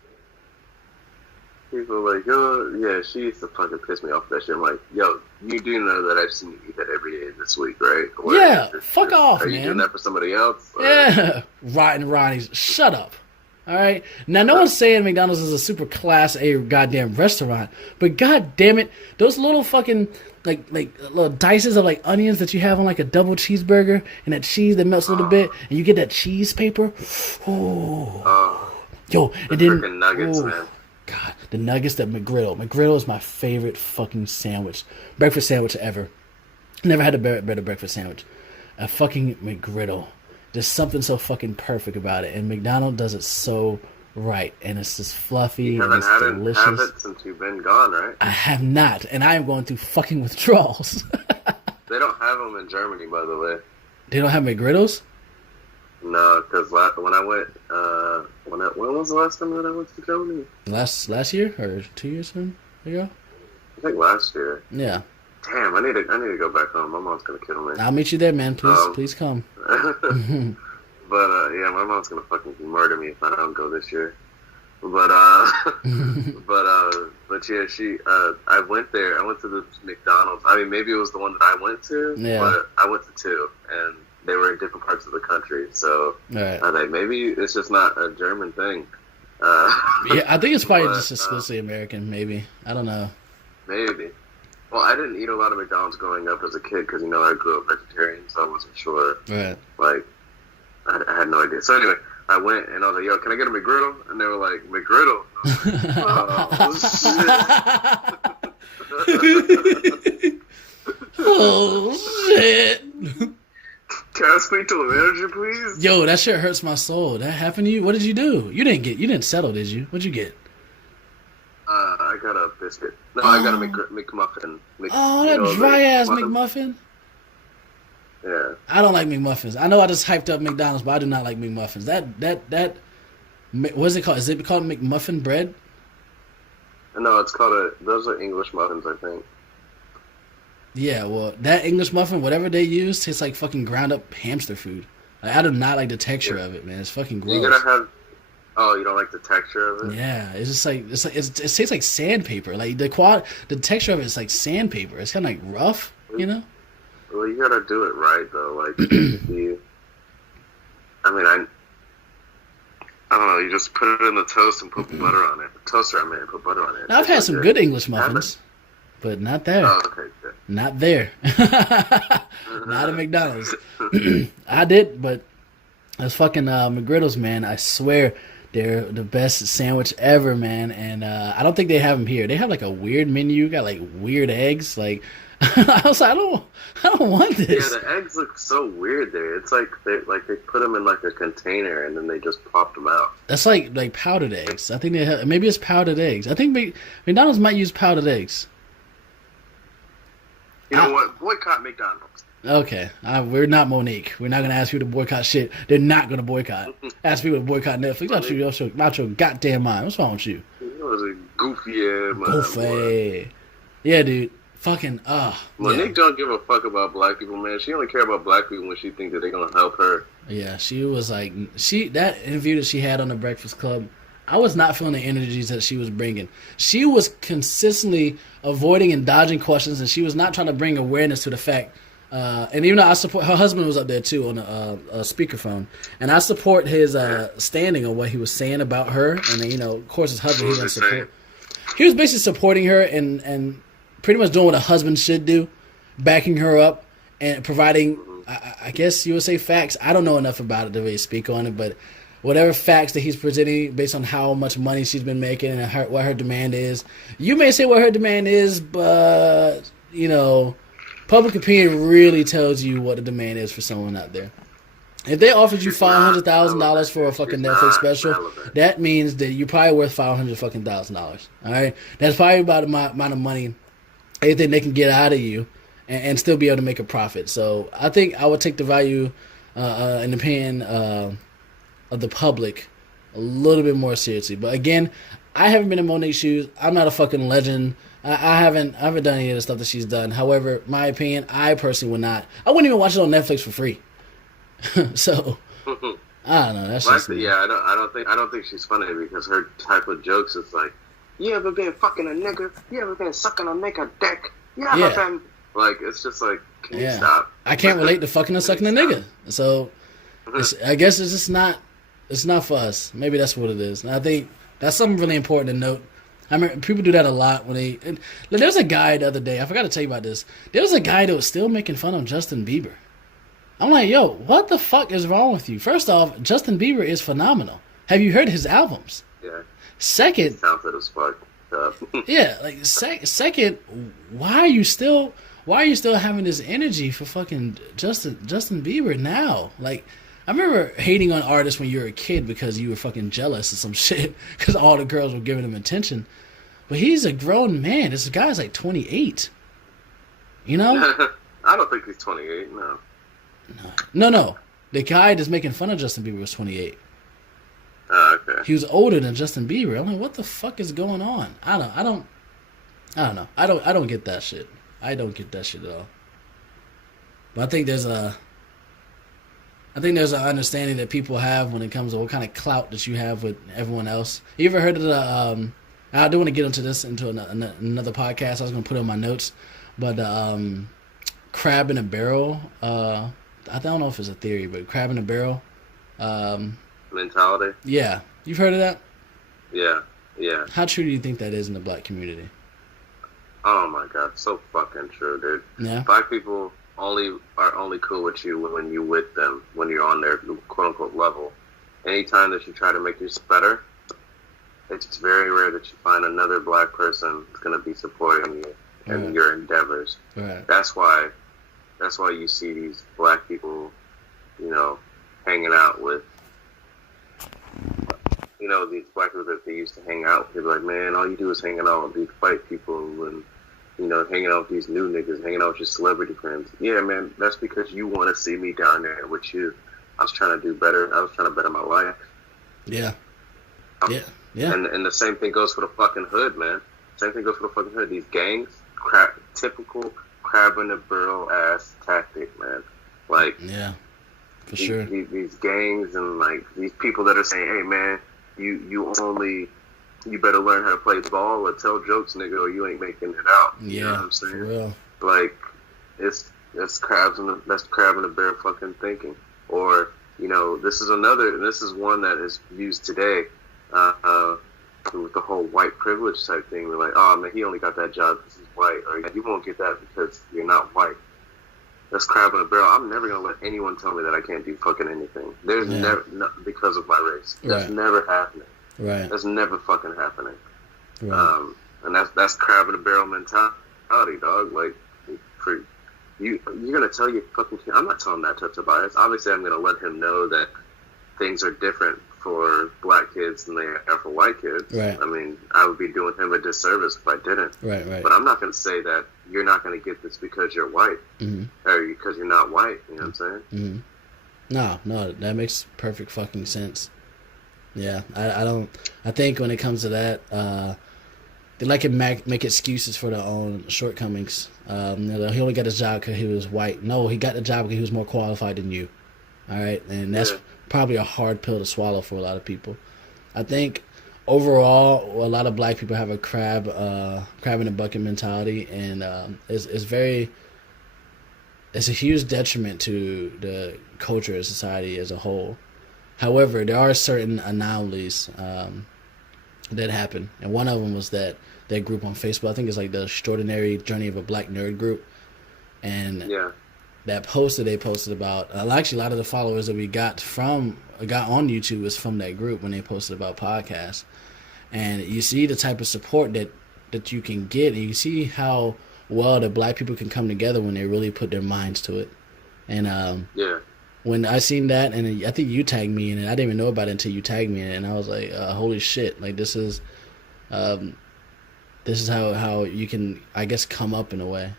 People are like, oh, yeah, she used to fucking piss me off with that shit. I'm like, yo, you do know that I've seen you eat that every day this week, right? Or yeah, fuck off, man. Are you doing that for somebody else? Or? Yeah, Rotten Ronnie's. Shut up. All right? Now, no one's saying McDonald's is a super class A goddamn restaurant, but god damn it, those little fucking, like little dices of, like, onions that you have on, like, a double cheeseburger, and that cheese that melts a little bit, and you get that cheese paper. Oh. Yo, and then... freaking nuggets, man. God, the nuggets at McGriddle. McGriddle is my favorite fucking sandwich. Breakfast sandwich ever. Never had a better breakfast sandwich. A fucking McGriddle. There's something so fucking perfect about it. And McDonald's does it so right. And it's just fluffy and it's delicious. You haven't had it since you've been gone, right? I have not. And I am going through fucking withdrawals. They don't have them in Germany, by the way. They don't have McGriddles? No, because when I went, when was the last time that I went to Germany? Last year or 2 years ago? I think last year. Yeah. Damn, I need to go back home. My mom's gonna kill me. I'll meet you there, man. Please come. But yeah, my mom's gonna fucking murder me if I don't go this year. But but yeah, I went there. I went to the McDonald's. I mean, maybe it was the one that I went to. Yeah. But I went to two, and they were in different parts of the country. So I was like, maybe it's just not a German thing. Yeah, I think it's probably just exclusively American. Maybe, I don't know. Maybe. Well, I didn't eat a lot of McDonald's growing up as a kid because, I grew up vegetarian, so I wasn't sure. Right. Like, I had no idea. So anyway, I went and I was like, yo, can I get a McGriddle? And they were like, McGriddle? Oh, shit. Can I speak to the manager, please? Yo, that shit hurts my soul. That happened to you? What did you do? You didn't settle, did you? What'd you get? I got a biscuit. No, I got a McMuffin. That dry-ass McMuffin? Yeah. I don't like McMuffins. I know I just hyped up McDonald's, but I do not like McMuffins. That what is it called? Is it called McMuffin bread? No, those are English muffins, I think. Yeah, well, that English muffin, whatever they use, tastes like fucking ground up hamster food. Like, I do not like the texture of it, man. It's fucking gross. You gotta have... Oh, you don't like the texture of it? Yeah, it's just like it tastes like sandpaper. Like the texture of it is like sandpaper. It's kind of like rough, Well, you gotta do it right though. Like, I don't know. You just put it in the toast and put butter on it. Toaster, put butter on it. Now, I've had some good English muffins, but not there. Oh, okay, good. Not there. Not at McDonald's. I did, but those fucking McGriddles, man. I swear. They're the best sandwich ever, man, and I don't think they have them here. They have like a weird menu, got like weird eggs. Like I was like, I don't want this. Yeah, the eggs look so weird there. It's like they put them in like a container and then they just popped them out. That's like powdered eggs. I think they have, maybe it's powdered eggs. I think McDonald's might use powdered eggs. You know what? Boycott McDonald's. Okay, we're not Monique. We're not going to ask people to boycott shit. They're not going to boycott. Ask people to boycott Netflix. Not your goddamn mind. What's wrong with you? It was a goofy ass Goofy. Yeah, dude. Fucking, Monique don't give a fuck about black people, man. She only care about black people when she thinks that they're going to help her. Yeah, she was like... That interview that she had on the Breakfast Club, I was not feeling the energies that she was bringing. She was consistently avoiding and dodging questions, and she was not trying to bring awareness to the fact... and even though I support, her husband was up there too on a speakerphone, and I support his standing on what he was saying about her, and then, of course his husband he was support. He was basically supporting her and pretty much doing what a husband should do, backing her up and providing, I guess you would say facts. I don't know enough about it to really speak on it, but whatever facts that he's presenting based on how much money she's been making and what her demand is. You may say what her demand is, but public opinion really tells you what the demand is for someone out there. If they offered you $500,000 for a fucking Netflix special, that means that you're probably worth $500,000. All right, that's probably about the amount of money, anything they can get out of you, and still be able to make a profit. So I think I would take the value and opinion of the public a little bit more seriously. But again, I haven't been in Monique's shoes. I'm not a fucking legend. I haven't done any of the stuff that she's done. However, my opinion, I personally would not. I wouldn't even watch it on Netflix for free. So I don't know. That's just me. Yeah. I don't think she's funny because her type of jokes is like, you ever been fucking a nigga? You ever been sucking a nigga dick? You ever been like? It's just like, can you stop? I can't relate to fucking and sucking a nigga. So I guess it's just not. It's not for us. Maybe that's what it is. And I think that's something really important to note. I mean, people do that a lot when they. There was a guy the other day. I forgot to tell you about this. There was a guy that was still making fun of Justin Bieber. I'm like, yo, what the fuck is wrong with you? First off, Justin Bieber is phenomenal. Have you heard his albums? Yeah. Second, he's talented as fuck. Yeah, like second, why are you still having this energy for fucking Justin Bieber now? Like, I remember hating on artists when you were a kid because you were fucking jealous of some shit because all the girls were giving him attention. But he's a grown man. This guy's like 28. You know? I don't think he's 28. No. The guy that's making fun of Justin Bieber was 28. Oh, okay. He was older than Justin Bieber. I'm like, what the fuck is going on? I don't know. I don't get that shit. I don't get that shit at all. But I think there's an understanding that people have when it comes to what kind of clout that you have with everyone else. You ever heard of the I do want to get into this into another podcast. I was going to put it in my notes, but crab in a barrel. I don't know if it's a theory, but crab in a barrel. Mentality. Yeah, you've heard of that? Yeah. How true do you think that is in the black community? Oh my god, so fucking true, dude. Yeah. Black people are only cool with you when you with them, when you're on their quote unquote level. Anytime that you try to make yourself better, it's very rare that you find another black person that's gonna be supporting you in your endeavors. Right. That's why you see these black people, hanging out with, these black people that they used to hang out with. They're like, man, all you do is hanging out with these white people and, hanging out with these new niggas, hanging out with your celebrity friends. Yeah, man, that's because you want to see me down there with you. I was trying to do better. I was trying to better my life. Yeah. Yeah. And the same thing goes for the fucking hood, man. Same thing goes for the fucking hood. These gangs, typical crab in the barrel ass tactic, man. Like, yeah, for sure. These gangs and like these people that are saying, hey, man, you better learn how to play ball or tell jokes, nigga, or you ain't making it out. You know what I'm saying? For real. Like, that's crab in the barrel fucking thinking. Or, this is one that is used today, with the whole white privilege type thing. We're like, oh man, he only got that job because he's white, or you won't get that because you're not white. That's crab in a barrel. I'm never gonna let anyone tell me that I can't do fucking anything. There's never because of my race. That's never happening. Right. That's never fucking happening. Right. And that's crab in a barrel mentality, dog. Like, for you're gonna tell your fucking kid. I'm not telling that to Tobias. Obviously, I'm gonna let him know that things are different for black kids than they are for white kids. Right. I mean, I would be doing him a disservice if I didn't. Right. But I'm not going to say that you're not going to get this because you're white, or because you're not white. You know what I'm saying? Mm-hmm. No, that makes perfect fucking sense. Yeah, I think when it comes to that, they like to make excuses for their own shortcomings. He only got his job because he was white. No, he got the job because he was more qualified than you. All right, and that's probably a hard pill to swallow for a lot of people. I think overall, a lot of black people have a crab in a bucket mentality, and it's a huge detriment to the culture and society as a whole. However, there are certain anomalies that happen, and one of them was that group on Facebook. I think it's like the Extraordinary Journey of a Black Nerd group, and that post that they posted about, actually a lot of the followers that we got on YouTube was from that group when they posted about podcasts. And you see the type of support that you can get, and you see how well the black people can come together when they really put their minds to it. And when I seen that, and I think you tagged me in it, I didn't even know about it until you tagged me in it, and I was like, holy shit, like this is how you can, I guess, come up in a way,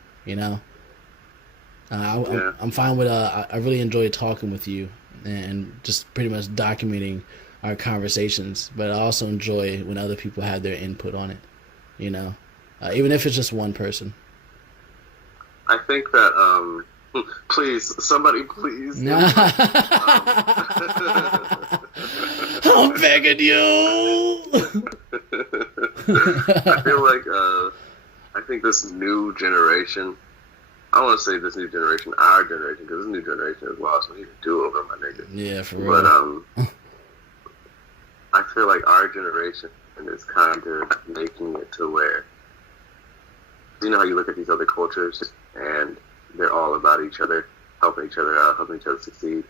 I'm fine with. I really enjoy talking with you and just pretty much documenting our conversations. But I also enjoy when other people have their input on it. You know, even if it's just one person. I think that please, somebody, please. Nah. I'm begging you. I feel like I think this new generation. I want to say this new generation, our generation, because this new generation is lost. We need to do over, my nigga. Yeah, for real. But I feel like our generation is kind of making it to where, you know how you look at these other cultures and they're all about each other, helping each other out, helping each other succeed.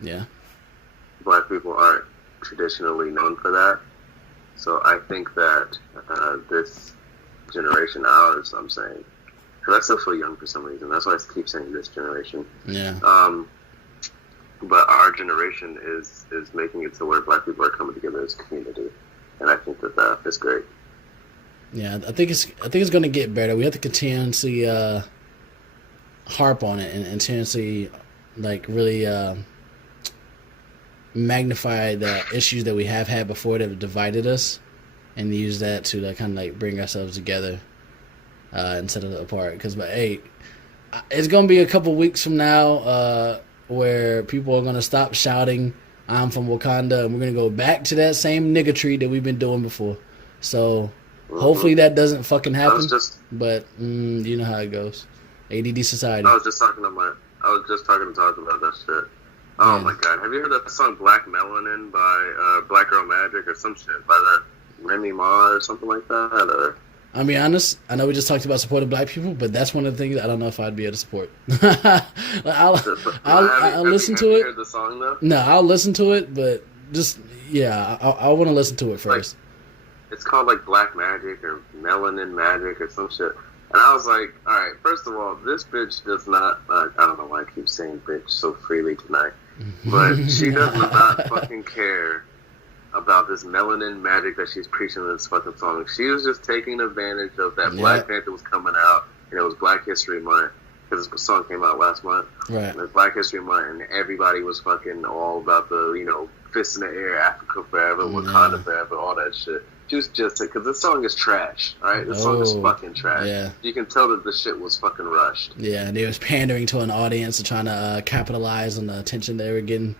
Yeah. Black people aren't traditionally known for that. So I think that this generation, ours, I'm saying, because I still feel young for some reason. That's why I keep saying this generation. Yeah. But our generation is making it to where Black people are coming together as a community, and I think that is great. Yeah, I think it's going to get better. We have to continuously harp on it and continuously like really magnify the issues that we have had before that have divided us, and use that to like kind of like bring ourselves together instead of apart. Because hey, it's going to be a couple weeks from now where people are going to stop shouting "I'm from Wakanda" and we're going to go back to that same niggatry that we've been doing before. So hopefully that doesn't fucking happen. But you know how it goes. ADD society. I was just talking to Todd about that shit. Oh my god, have you heard that song "Black Melanin" by Black Girl Magic or some shit by that Remy Ma or something like that? Or I'll be honest, I know we just talked about supporting Black people, but that's one of the things I don't know if I'd be able to support. I'll listen to it. Have you heard the song though? No, I'll listen to it, but just I want to listen to it first. It's called like Black Magic or Melanin Magic or some shit. And I was like, all right, first of all, this bitch does not, I don't know why I keep saying bitch so freely tonight, but she does not fucking care about this melanin magic that she's preaching in this fucking song. She was just taking advantage of that Black Panther was coming out, and it was Black History Month, because this song came out last month. Right. And it was Black History Month, and everybody was fucking all about the, you know, fist in the air, Africa forever, Wakanda forever, all that shit. Just because this song is trash, all right? This song is fucking trash. Yeah. You can tell that this shit was fucking rushed. Yeah, and they was pandering to an audience and trying to capitalize on the attention they were getting.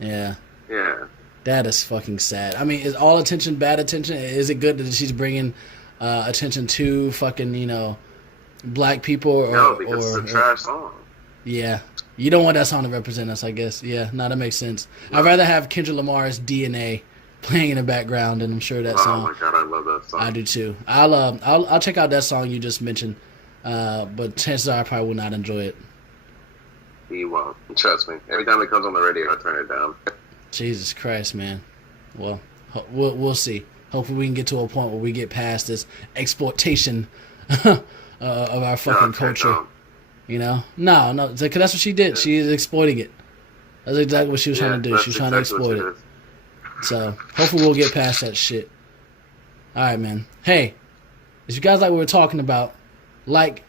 Yeah. Yeah. That is fucking sad. I mean, is all attention bad attention? Is it good that she's bringing attention to fucking, you know, Black people? No, because it's a trash song. Yeah. You don't want that song to represent us, I guess. Yeah, no, that makes sense. No. I'd rather have Kendrick Lamar's DNA playing in the background, and I'm sure that song. Oh my god, I love that song. I do too. I'll check out that song you just mentioned, but chances are I probably will not enjoy it. You won't. Trust me. Every time it comes on the radio, I turn it down. Jesus Christ, man. Well, we'll see. Hopefully we can get to a point where we get past this exploitation of our fucking culture. No. You know? No, because that's what she did. Yeah. She is exploiting it. That's exactly what she was trying to do. She was trying to exploit it. So, hopefully we'll get past that shit. Alright, man. Hey, if you guys like what we're talking about, like,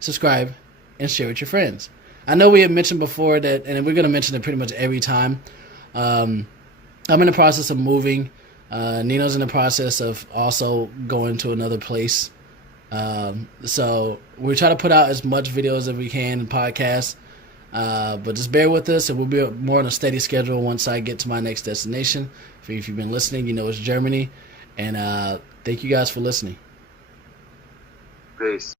subscribe, and share with your friends. I know we had mentioned before that, and we're going to mention it pretty much every time. I'm in the process of moving. Nino's in the process of also going to another place. So, we try to put out as much videos as we can and podcasts. But just bear with us, and we'll be more on a steady schedule once I get to my next destination. If you've been listening, you know it's Germany. And thank you guys for listening. Peace.